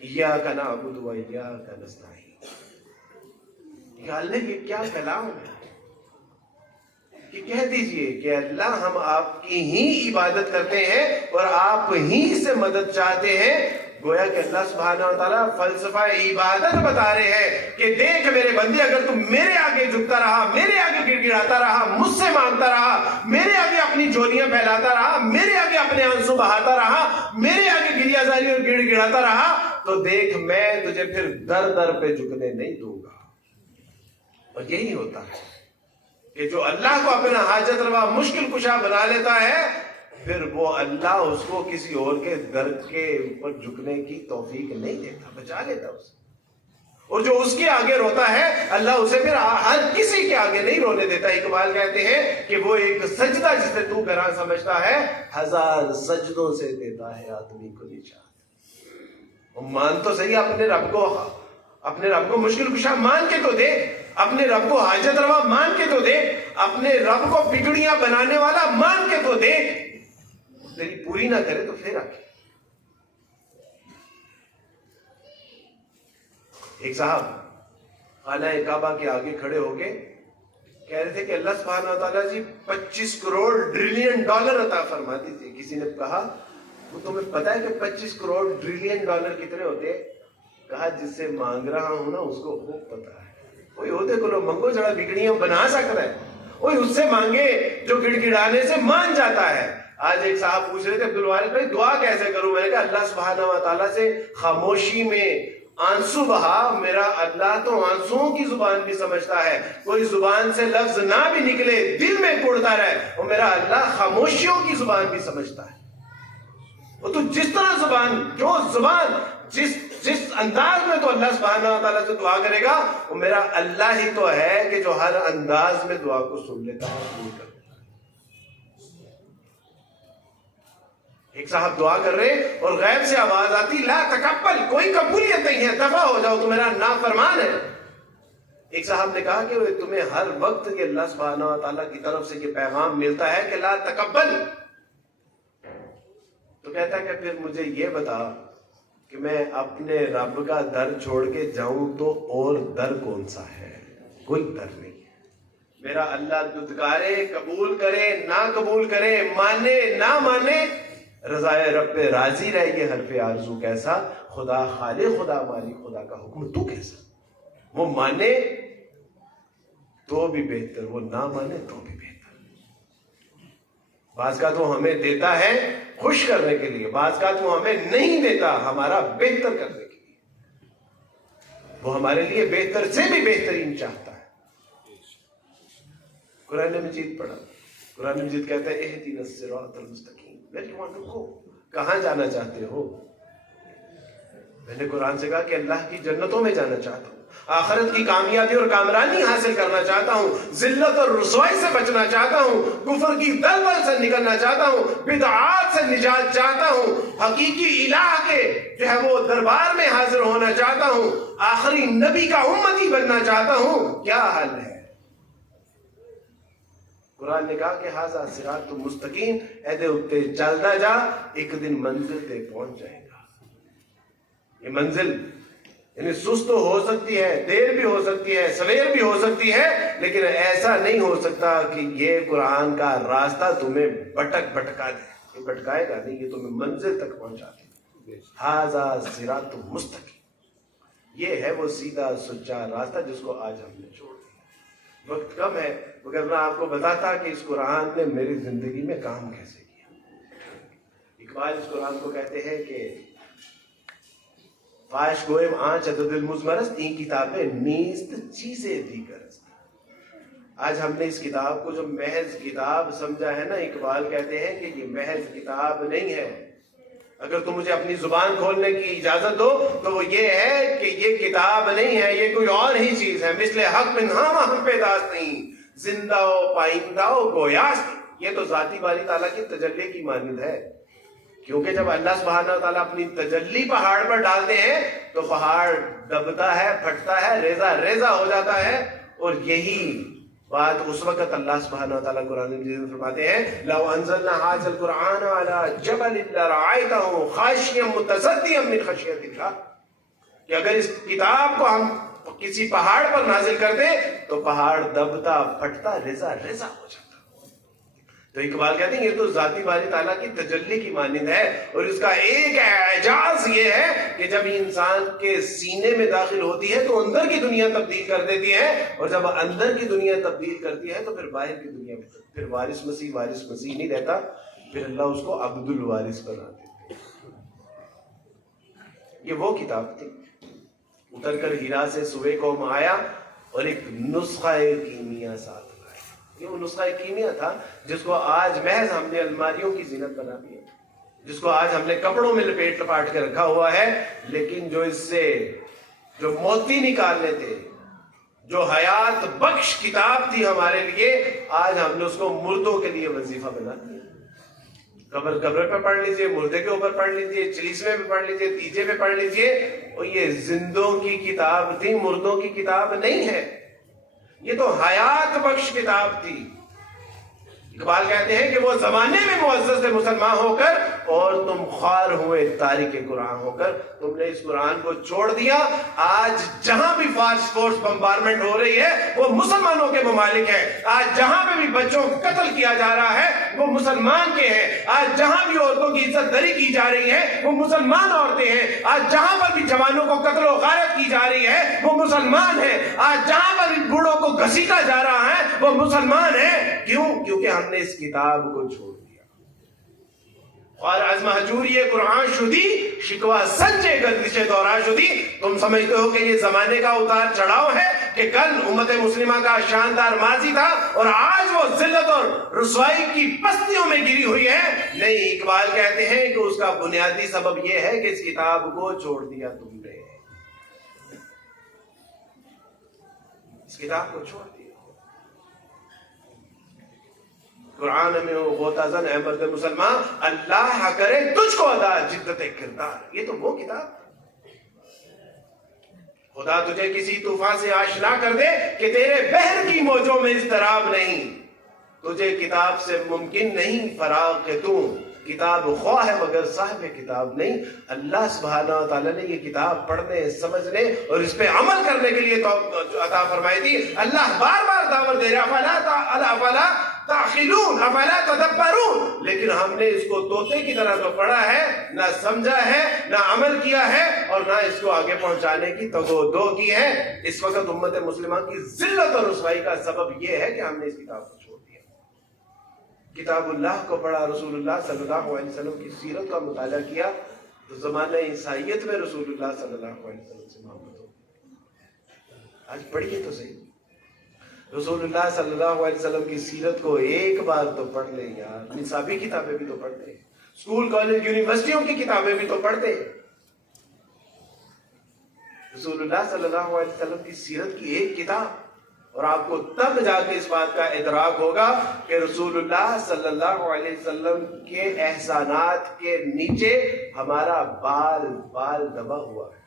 ایاک نعبد و ایاک نستعین. یا اللہ یہ کیا کلام ہے کہ کہہ دیجئے کہ اللہ ہم آپ کی ہی عبادت کرتے ہیں اور آپ ہی سے مدد چاہتے ہیں. گویا کہ اللہ سبحانہ وتعالیٰ فلسفہ عبادت بتا رہے ہیں کہ دیکھ میرے بندے، اگر تم میرے آگے جھکتا رہا، میرے آگے گڑ گڑاتا رہا، مجھ سے مانگتا رہا، میرے آگے اپنی جولیاں پھیلاتا رہا، میرے آگے اپنے آنسو بہاتا رہا، میرے آگے گریہ زاری اور گڑ گڑاتا رہا، تو دیکھ میں تجھے پھر در در پہ جھکنے نہیں دوں گا. اور یہی ہوتا ہے کہ جو اللہ کو اپنا حاجت روا مشکل کشا بنا لیتا ہے، پھر وہ اللہ اس کو کسی اور کے در کے اوپر جھکنے کی توفیق نہیں دیتا، بچا لیتا اسے. اور جو اس کے آگے روتا ہے اللہ اسے پھر ہر کسی کے آگے نہیں رونے دیتا. اقبال کہتے ہیں کہ وہ ایک سجدہ جسے تو گراں سمجھتا ہے، 1000 سجدوں سے دیتا ہے آدمی کو نشان. مان تو صحیح اپنے رب کو مشکل کشا مان کے تو دے، اپنے رب کو حاجت روا مان کے تو دے، اپنے رب کو بگڑیاں بنانے والا مان کے تو دے. تیری پوری نہ کرے تو پھر آگے. ایک صاحب خانہ کعبہ کے آگے کھڑے ہو کے کہہ رہے تھے کہ اللہ سبحانہ وتعالیٰ جی 25 کروڑ ٹریلین ڈالر عطا فرما دیجیے. کسی نے کہا وہ تمہیں پتا ہے کہ 25 کروڑ ٹریلین ڈالر کتنے ہوتے ہیں؟ کہا جس سے مانگ رہا ہوں نا اس کو خوب پتا ہے. کوئی ہوتے کو لو منگو جڑا بگڑیاں بنا سکتا ہے، کوئی اس سے مانگے جو گڑ گڑانے سے مان جاتا ہے. آج ایک صاحب پوچھ رہے تھے عبدالوارث بھائی دعا کیسے کروں؟ میں نے کہا اللہ سبحانہ وتعالیٰ سے خاموشی میں آنسو بہا. میرا اللہ تو آنسوؤں کی زبان بھی سمجھتا ہے، کوئی زبان سے لفظ نہ بھی نکلے دل میں کوڑتا رہے، اور میرا اللہ خاموشیوں کی زبان بھی سمجھتا ہے. اور تو جس طرح زبان، جو زبان جس انداز میں تو اللہ سبحانہ وتعالیٰ سے دعا کرے گا، وہ میرا اللہ ہی تو ہے کہ جو ہر انداز میں دعا کو سن لیتا ہے. ایک صاحب دعا کر رہے اور غیب سے آواز آتی لا تقبل، کوئی قبولیت نہیں ہے، دفع ہو جاؤ تو میرا نافرمان ہے. ایک صاحب نے کہا کہ تمہیں ہر وقت یہ اللہ سبحانہ وتعالیٰ کی طرف سے یہ پیغام ملتا ہے کہ لا تقبل، تو کہتا ہے کہ پھر مجھے یہ بتا کہ میں اپنے رب کا در چھوڑ کے جاؤں تو اور در کون سا ہے؟ کوئی در نہیں ہے. میرا اللہ ددکارے، قبول کرے نہ قبول کرے، مانے نہ مانے، رضائے رب پہ راضی رہے گی. حرف آرزو کیسا؟ خدا خالق، خدا مالک، خدا کا حکم تو کیسا؟ وہ مانے تو بھی بہتر، وہ نہ مانے تو بھی بہتر. بعض کا تو ہمیں دیتا ہے خوش کرنے کے لیے، بعض کا تو ہمیں نہیں دیتا ہمارا بہتر کرنے کے لیے. وہ ہمارے لیے بہتر سے بھی بہترین چاہتا ہے. قرآن مجید پڑھا، قرآن مجید کہتا ہے اہدنا الصراط المستقیم. کہاں جانا چاہتے ہو؟ میں نے قرآن سے کہا کہ اللہ کی جنتوں میں جانا چاہتا ہوں. آخرت کی کامیابی اور کامرانی حاصل کرنا چاہتا ہوں، ذلت اور رسوائی سے بچنا چاہتا ہوں، کفر کی دلدل سے نکلنا چاہتا ہوں، بدعات سے نجات چاہتا ہوں، حقیقی الہ کے جو ہے وہ دربار میں حاضر ہونا چاہتا ہوں، آخری نبی کا امتی بننا چاہتا ہوں، کیا حل ہے؟ قرآن نے کہا کہ ھذا صراط مستقیم، اے دے اتے چلتا جا، ایک دن منزل تے پہنچ جائے گا۔ یہ منزل یعنی سست تو ہو سکتی ہے، دیر بھی ہو سکتی ہے، سویر بھی ہو سکتی ہے، لیکن ایسا نہیں ہو سکتا کہ یہ قرآن کا راستہ تمہیں بھٹکا دے۔ یہ بھٹکائے گا نہیں، یہ تمہیں منزل تک پہنچا دے۔ ھذا صراط مستقیم، یہ ہے وہ سیدھا سچا راستہ جس کو آج ہم نے چھوڑ دیا۔ وقت کم ہے مگر میں آپ کو بتاتا کہ اس قرآن نے میری زندگی میں کام کیسے کیا۔ اقبال اس قرآن کو کہتے ہیں کہ فاش گویم آنچ عدد المزمرست، این کتابیں نیست چیزیں دیگرست۔ آج ہم نے اس کتاب کو جو محض کتاب سمجھا ہے نا، اقبال کہتے ہیں کہ یہ محض کتاب نہیں ہے۔ اگر تم مجھے اپنی زبان کھولنے کی اجازت دو تو وہ یہ ہے کہ یہ کتاب نہیں ہے، یہ کوئی اور ہی چیز ہے۔ مثل حق من ہم پیداست نہیں، زندہ ہو پائندہ ہو گویاست۔ یہ تو ذاتی باری تعالیٰ کی تجلی کی مانند ہے، کیونکہ جب اللہ سبحانہ وتعالیٰ اپنی تجلی پہاڑ پر ڈالتے ہیں تو پہاڑ دبتا ہے، پھٹتا ہے، ریزہ ریزہ ہو جاتا ہے۔ اور یہی بات اس وقت اللہ سبحانہ وتعالیٰ قرآن مجید میں فرماتے ہیں لو انزلنا هذا القرآن على جبل لرأيته خاشعا متصدعا من خشیۃ اللہ، کہ اگر اس کتاب کو ہم کسی پہاڑ پر نازل کر دیں تو پہاڑ دبتا پھٹتا ریزہ ریزہ ہو جاتا۔ تو اقبال کہتے ہیں یہ تو ذاتی باری تعالیٰ کی تجلی کی مانند ہے، اور اس کا ایک اعجاز یہ ہے کہ جب انسان کے سینے میں داخل ہوتی ہے تو اندر کی دنیا تبدیل کر دیتی ہے، اور جب اندر کی دنیا تبدیل کرتی ہے تو پھر باہر کی دنیا میں پھر وارث مسیح نہیں رہتا، پھر اللہ اس کو عبد الوارث بنا دیتے۔ یہ وہ کتاب تھی، اتر کر ہیرا سے سوئے قوم آیا اور ایک نسخہ کیمیا ساتھ، یہ وہ نسخہ کیمیا تھا جس کو آج محض ہم نے الماریوں کی زینت بنا دی ہے، جس کو آج ہم نے کپڑوں میں لپیٹ لپاٹ کے رکھا ہوا ہے، لیکن جو اس سے جو موتی نکالنے تھے، جو حیات بخش کتاب تھی ہمارے لیے، آج ہم نے اس کو مردوں کے لیے وظیفہ بنا دیا۔ قبر پہ پڑھ لیجئے، مردے کے اوپر پڑھ لیجئے، چلیسمے پہ پڑھ لیجئے، تیجے پہ پڑھ لیجئے، اور یہ زندوں کی کتاب تھی، مردوں کی کتاب نہیں ہے، یہ تو حیات بخش کتاب تھی۔ اقبال کہتے ہیں کہ وہ زمانے میں معزز تھے مسلمان ہو کر، اور تم خوار ہوئے تارک قرآن ہو کر، تم نے اس قرآن کو چھوڑ دیا۔ آج جہاں بھی فورس بمبارمنٹ ہو رہی ہے وہ مسلمانوں کے ممالک ہیں، آج جہاں پہ بھی بچوں کو قتل کیا جا رہا ہے وہ مسلمان کے ہیں، آج جہاں بھی عورتوں کی عزت دری کی جا رہی ہے وہ مسلمان عورتیں ہیں، آج جہاں پر بھی جوانوں کو قتل و غارت کی جا رہی ہے وہ مسلمان ہیں، آج جہاں پر بھی بوڑھوں کو گھسیٹا جا رہا ہے وہ مسلمان ہیں۔ کیوں؟ کیونکہ ہم نے اس کتاب کو چھوڑ دیا۔ اور از مہجوری قرآن شدی شکوہ سنجے گردش دورہ شدی۔ تم سمجھتے ہو کہ یہ زمانے کا اتار چڑھاؤ ہے کہ کل امت مسلمہ کا شاندار ماضی تھا اور آج وہ ذلت اور رسوائی کی پستیوں میں گری ہوئی ہے؟ نہیں، اقبال کہتے ہیں کہ اس کا بنیادی سبب یہ ہے کہ اس کتاب کو چھوڑ دیا تم نے، اس کتاب کو چھوڑ دیا۔ قرآن میں غوطہ زن احمد مسلمان، اللہ کرے تجھ کو ادا جدت کردار، یہ تو وہ کتاب، خدا تجھے کسی طوفان سے آشنا کر دے کہ تیرے بحر کی موجوں میں اضطراب نہیں، تجھے کتاب سے ممکن نہیں فراغ کہ تم کتاب خواہ ہے مگر صاحب کتاب نہیں۔ اللہ سبحانہ وتعالیٰ نے یہ کتاب پڑھنے، سمجھنے اور اس پہ عمل کرنے کے لیے عطا فرمائی تھی۔ اللہ بار بار دعوت دے رہا افلا تعقلون افلا تدبرون، لیکن ہم نے اس کو طوطے کی طرح تو پڑھا ہے، نہ سمجھا ہے، نہ عمل کیا ہے، اور نہ اس کو آگے پہنچانے کی تگودو کی ہے۔ اس وقت امت مسلمہ کی ذلت اور رسوائی کا سبب یہ ہے کہ ہم نے اس کتاب کو چھوڑ دیا۔ کتاب اللہ کو پڑھا، رسول اللہ صلی اللہ علیہ وسلم کی سیرت کا مطالعہ کیا، تو زمانہ عیسائیت میں رسول اللہ صلی اللہ علیہ وسلم سے محبت ہو۔ آج پڑھیے تو صحیح، رسول اللہ صلی اللہ علیہ وسلم کی سیرت کو ایک بار تو پڑھ لیں یار، نصابی کتابیں بھی تو پڑھتے ہیں، اسکول کالج یونیورسٹیوں کی کتابیں بھی تو پڑھتے ہیں۔ رسول اللہ صلی اللہ علیہ وسلم کی سیرت کی ایک کتاب، اور آپ کو تب جا کے اس بات کا ادراک ہوگا کہ رسول اللہ صلی اللہ علیہ وسلم کے احسانات کے نیچے ہمارا بال بال دبا ہوا ہے۔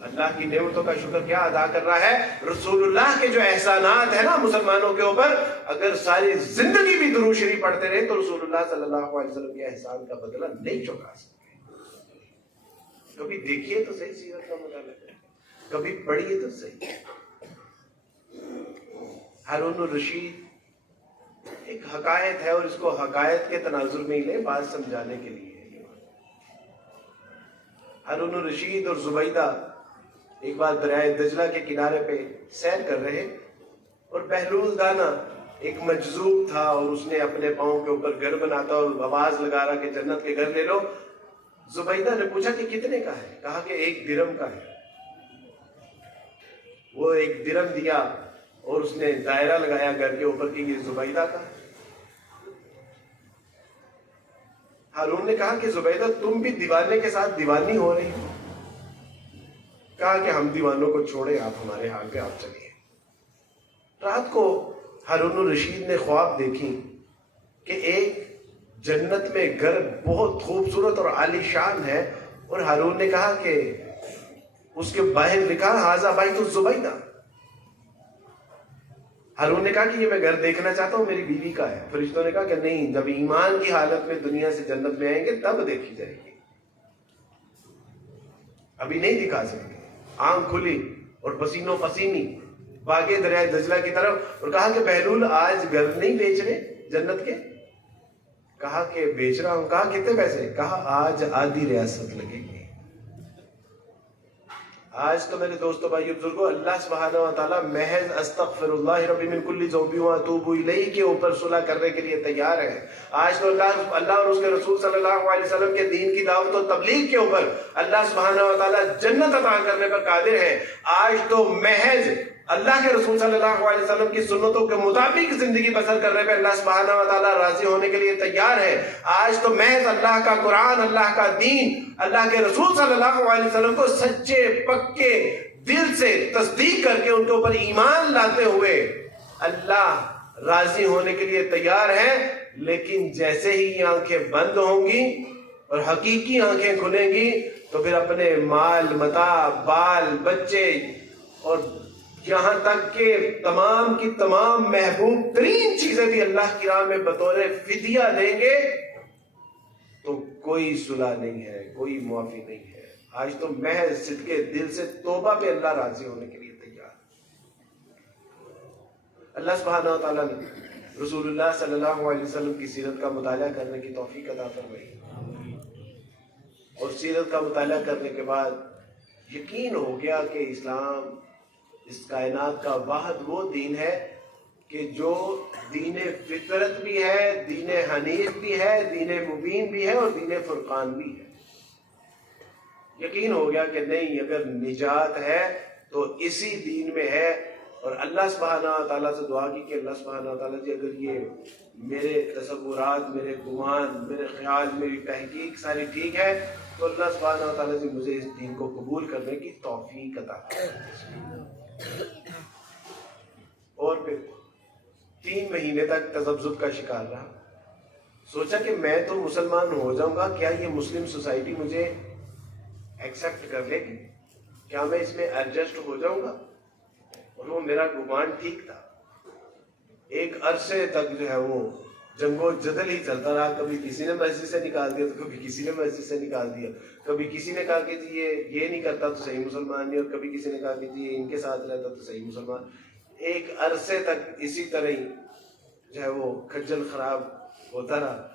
اللہ کی نعمتوں کا شکر کیا ادا کر رہا ہے؟ رسول اللہ کے جو احسانات ہیں نا مسلمانوں کے اوپر، اگر ساری زندگی بھی درود شریف پڑھتے رہے تو رسول اللہ صلی اللہ علیہ وسلم کے احسان کا بدلہ نہیں چکا سکتے۔ کبھی دیکھیے تو صحیح سیرت کا مطالعہ، کبھی پڑھیے تو صحیح۔ ہارون الرشید ایک حقائق ہے، اور اس کو حقائق کے تناظر میں ہی لیں بات سمجھانے کے لیے۔ ہارون الرشید اور زبیدہ ایک بار دریائے دجلہ کے کنارے پہ سیر کر رہے، اور بہلول دانا ایک مجذوب تھا، اور اس نے اپنے پاؤں کے اوپر گھر بناتا اور آواز لگا رہا کہ جنت کے گھر لے لو۔ زبیدہ نے پوچھا کہ کتنے کا ہے؟ کہا کہ 1 درہم کا ہے۔ وہ 1 درہم دیا اور اس نے دائرہ لگایا گھر کے اوپر کہ یہ زبیدہ کا۔ ہارون نے کہا کہ زبیدہ تم بھی دیوانے کے ساتھ دیوانی ہو رہی ہو؟ کہا کہ ہم دیوانوں کو چھوڑے، آپ ہمارے حال پہ آپ چلیے۔ رات کو ہارون الرشید نے خواب دیکھی کہ ایک جنت میں گھر بہت خوبصورت اور عالی شان ہے، اور ہارون نے کہا کہ اس کے باہر لکھا ھذا بیت الزبیدہ۔ ہارون نے کہا کہ یہ میں گھر دیکھنا چاہتا ہوں، میری بیوی کا ہے۔ فرشتوں نے کہا کہ نہیں، جب ایمان کی حالت میں دنیا سے جنت میں آئیں گے تب دیکھی جائے گی، ابھی نہیں دکھا سکتے۔ آنکھ کھلی اور پسینوں پسینی بھاگے دریائے دجلہ کی طرف، اور کہا کہ بہلول آج گھر نہیں بیچ رہے جنت کے؟ کہا کہ بیچ رہا ہوں۔ کہا کتنے پیسے؟ کہا آج آدھی ریاست لگے گی۔ آج تو میرے دوستو بھائیو بزرگوں، اللہ سبحانہ و تعالیٰ محض استغفر اللہ ربی من کل ذنب واتوب الیہ کے اوپر صلح کرنے کے لیے تیار ہے۔ آج تو اللہ اور اس کے رسول صلی اللہ علیہ وسلم کے دین کی دعوت و تبلیغ کے اوپر اللہ سبحانہ و تعالیٰ جنت عطا کرنے پر قادر ہے۔ آج تو محض اللہ کے رسول صلی اللہ علیہ وسلم کی سنتوں کے مطابق زندگی بسر کرنے پہ اللہ سبحانہ و تعالیٰ راضی ہونے کے لیے تیار ہے۔ آج تو محض اللہ کا قرآن، اللہ کا دین، اللہ کے رسول صلی اللہ علیہ وسلم کو سچے پکے دل سے تصدیق کر کے ان کے اوپر ایمان لاتے ہوئے اللہ راضی ہونے کے لیے تیار ہے۔ لیکن جیسے ہی یہ آنکھیں بند ہوں گی اور حقیقی آنکھیں کھلیں گی تو پھر اپنے مال متاع، بال بچے، اور یہاں تک کہ تمام کی تمام محبوب ترین چیزیں بھی اللہ کی راہ میں بطور فدیہ دیں گے تو کوئی صلح نہیں ہے، کوئی معافی نہیں ہے۔ آج تو محض صدقے دل سے توبہ پہ اللہ راضی ہونے کے لیے تیار۔ اللہ سبحانہ و تعالیٰ نے رسول اللہ صلی اللہ علیہ وسلم کی سیرت کا مطالعہ کرنے کی توفیق عطا فرمائی، اور سیرت کا مطالعہ کرنے کے بعد یقین ہو گیا کہ اسلام اس کائنات کا واحد وہ دین ہے کہ جو دین فطرت بھی ہے، دین حنیف بھی ہے، دین مبین بھی ہے، اور دین فرقان بھی ہے۔ یقین ہو گیا کہ نہیں، اگر نجات ہے تو اسی دین میں ہے۔ اور اللہ سبحانہ تعالیٰ سے دعا کی کہ اللہ سبحانہ تعالیٰ جی اگر یہ میرے تصورات، میرے گمان، میرے خیال، میری تحقیق ساری ٹھیک ہے تو اللہ سبحانہ تعالیٰ جی مجھے اس دین کو قبول کرنے کی توفیق عطا کرے۔ اور پھر 3 مہینے تک تذبذب کا شکار رہا۔ سوچا کہ میں تو مسلمان ہو جاؤں گا، کیا یہ مسلم سوسائٹی مجھے ایکسیپٹ کر لے گی؟ کیا میں اس میں ایڈجسٹ ہو جاؤں گا؟ اور وہ میرا گمان ٹھیک تھا۔ ایک عرصے تک جو ہے وہ جنگ و جدل ہی چلتا رہا، کبھی کسی نے مسجد سے نکال دیا تو کبھی کسی نے مسجد سے نکال دیا، کبھی کسی نے کہا کہ جی یہ نہیں کرتا تو صحیح مسلمان نہیں، اور کبھی کسی نے کہا کہ جی یہ ان کے ساتھ رہتا تو صحیح مسلمان۔ ایک عرصے تک اسی طرح ہی جو ہے وہ کھجل خراب ہوتا رہا۔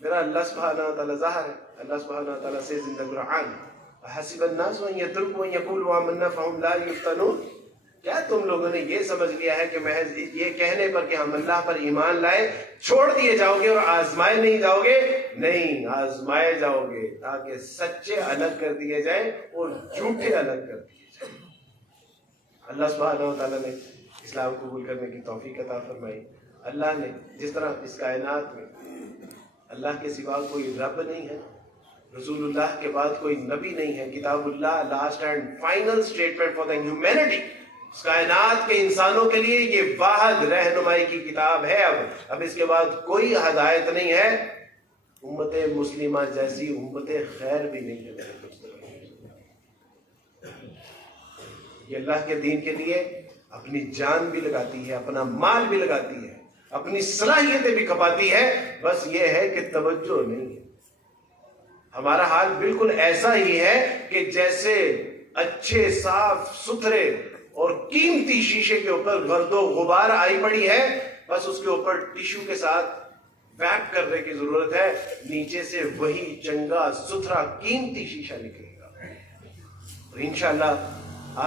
میرا اللہ سبحانہ تعالیٰ ظاہر ہے، اللہ سبحانہ تعالیٰ سے زندہ قرآن حسب الناس ان یترکوا ان یقولوا آمنا فهم لا یفتنون، کیا تم لوگوں نے یہ سمجھ لیا ہے کہ محض یہ کہنے پر کہ ہم اللہ پر ایمان لائے چھوڑ دیے جاؤ گے اور آزمائے نہیں جاؤ گے؟ نہیں، آزمائے جاؤ گے تاکہ سچے الگ کر دیے جائیں اور جھوٹے الگ کر دیے جائیں۔ اللہ سبحانہ تعالیٰ نے اسلام قبول کرنے کی توفیق عطا فرمائی۔ اللہ نے جس طرح اس کائنات میں اللہ کے سوا کوئی رب نہیں ہے، رسول اللہ کے بعد کوئی نبی نہیں ہے. کتاب اللہ last and final statement for the humanity. کائنات کے انسانوں کے لیے یہ واحد رہنمائی کی کتاب ہے. اب اس کے بعد کوئی ہدایت نہیں ہے. امت مسلمہ جیسی امت خیر بھی نہیں ہے میرے دوستوں. یہ اللہ کے دین کے لیے اپنی جان بھی لگاتی ہے, اپنا مال بھی لگاتی ہے, اپنی صلاحیتیں بھی کھپاتی ہے. بس یہ ہے کہ توجہ نہیں ہے. ہمارا حال بالکل ایسا ہی ہے کہ جیسے اچھے صاف ستھرے اور قیمتی شیشے کے اوپر گرد و غبار آئی پڑی ہے, بس اس کے اوپر ٹیشو کے ساتھ ویپ کرنے کی ضرورت ہے. نیچے سے وہی چنگا ستھرا قیمتی شیشہ نکلے گا. اور انشاءاللہ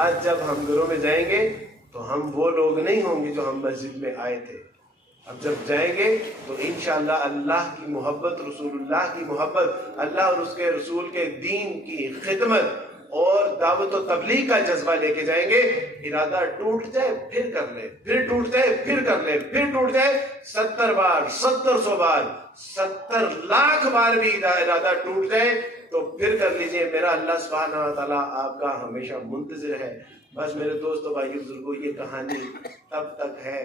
آج جب ہم گھروں میں جائیں گے تو ہم وہ لوگ نہیں ہوں گے جو ہم مسجد میں آئے تھے. اب جب جائیں گے تو انشاءاللہ اللہ کی محبت, رسول اللہ کی محبت, اللہ اور اس کے رسول کے دین کی خدمت اور دعوت و تبلیغ کا جذبہ لے کے جائیں گے. ارادہ ٹوٹ جائے پھر کر لے, پھر ٹوٹ جائے پھر کر لے, پھر ٹوٹ جائے 70 بار 700 بار 70 لاکھ بار بھی ارادہ ٹوٹ جائے تو پھر کر لیجئے. میرا اللہ سبحانہ و تعالیٰ آپ کا ہمیشہ منتظر ہے. بس میرے دوستو بھائیو بزرگوں, یہ کہانی تب تک ہے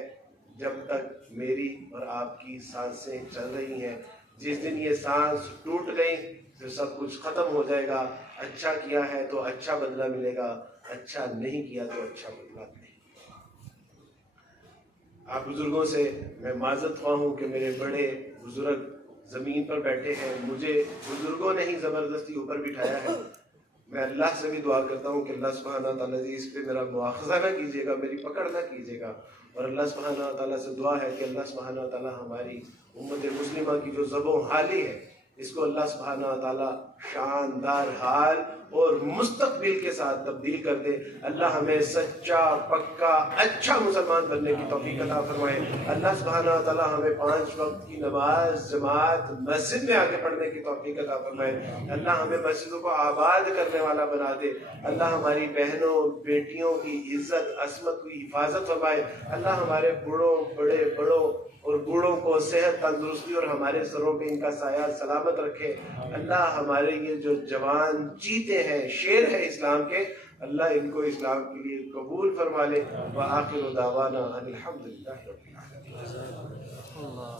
جب تک میری اور آپ کی سانسیں چل رہی ہیں. جس دن یہ سانس ٹوٹ گئی پھر سب کچھ ختم ہو جائے گا. اچھا کیا ہے تو اچھا بدلہ ملے گا, اچھا نہیں کیا تو اچھا بدلہ نہیں. آپ بزرگوں سے میں معذرت خواہ ہوں کہ میرے بڑے بزرگ زمین پر بیٹھے ہیں, مجھے بزرگوں نے ہی زبردستی اوپر بٹھایا ہے. میں اللہ سے بھی دعا کرتا ہوں کہ اللہ سبحانہ تعالیٰ جی اس پہ میرا مواخذہ نہ کیجیے گا, میری پکڑ نہ کیجیے گا. اور اللہ سبحانہ تعالیٰ سے دعا ہے کہ اللہ سبحانہ تعالیٰ ہماری امت مسلمہ کی جو زبوں حالی ہے اس کو اللہ سبحانہ تعالیٰ شاندار حال اور مستقبل کے ساتھ تبدیل کر دے. اللہ ہمیں سچا پکا اچھا مسلمان بننے کی توفیق عطا فرمائے. اللہ سبحانہ تعالیٰ ہمیں 5 وقت کی نماز جماعت مسجد میں آگے پڑھنے کی توفیق عطا فرمائے. اللہ ہمیں مسجدوں کو آباد کرنے والا بنا دے. اللہ ہماری بہنوں بیٹیوں کی عزت عصمت کی حفاظت فرمائے. اللہ ہمارے بڑوں اور بوڑھوں کو صحت تندرستی اور ہمارے سروں پہ ان کا سایہ سلامت رکھے. اللہ ہمارے یہ جو جوان چیتے ہیں, شیر ہیں اسلام کے, اللہ ان کو اسلام کے لیے قبول فرما لے. وآخر دعوانا ان الحمدللہ رب العالمین.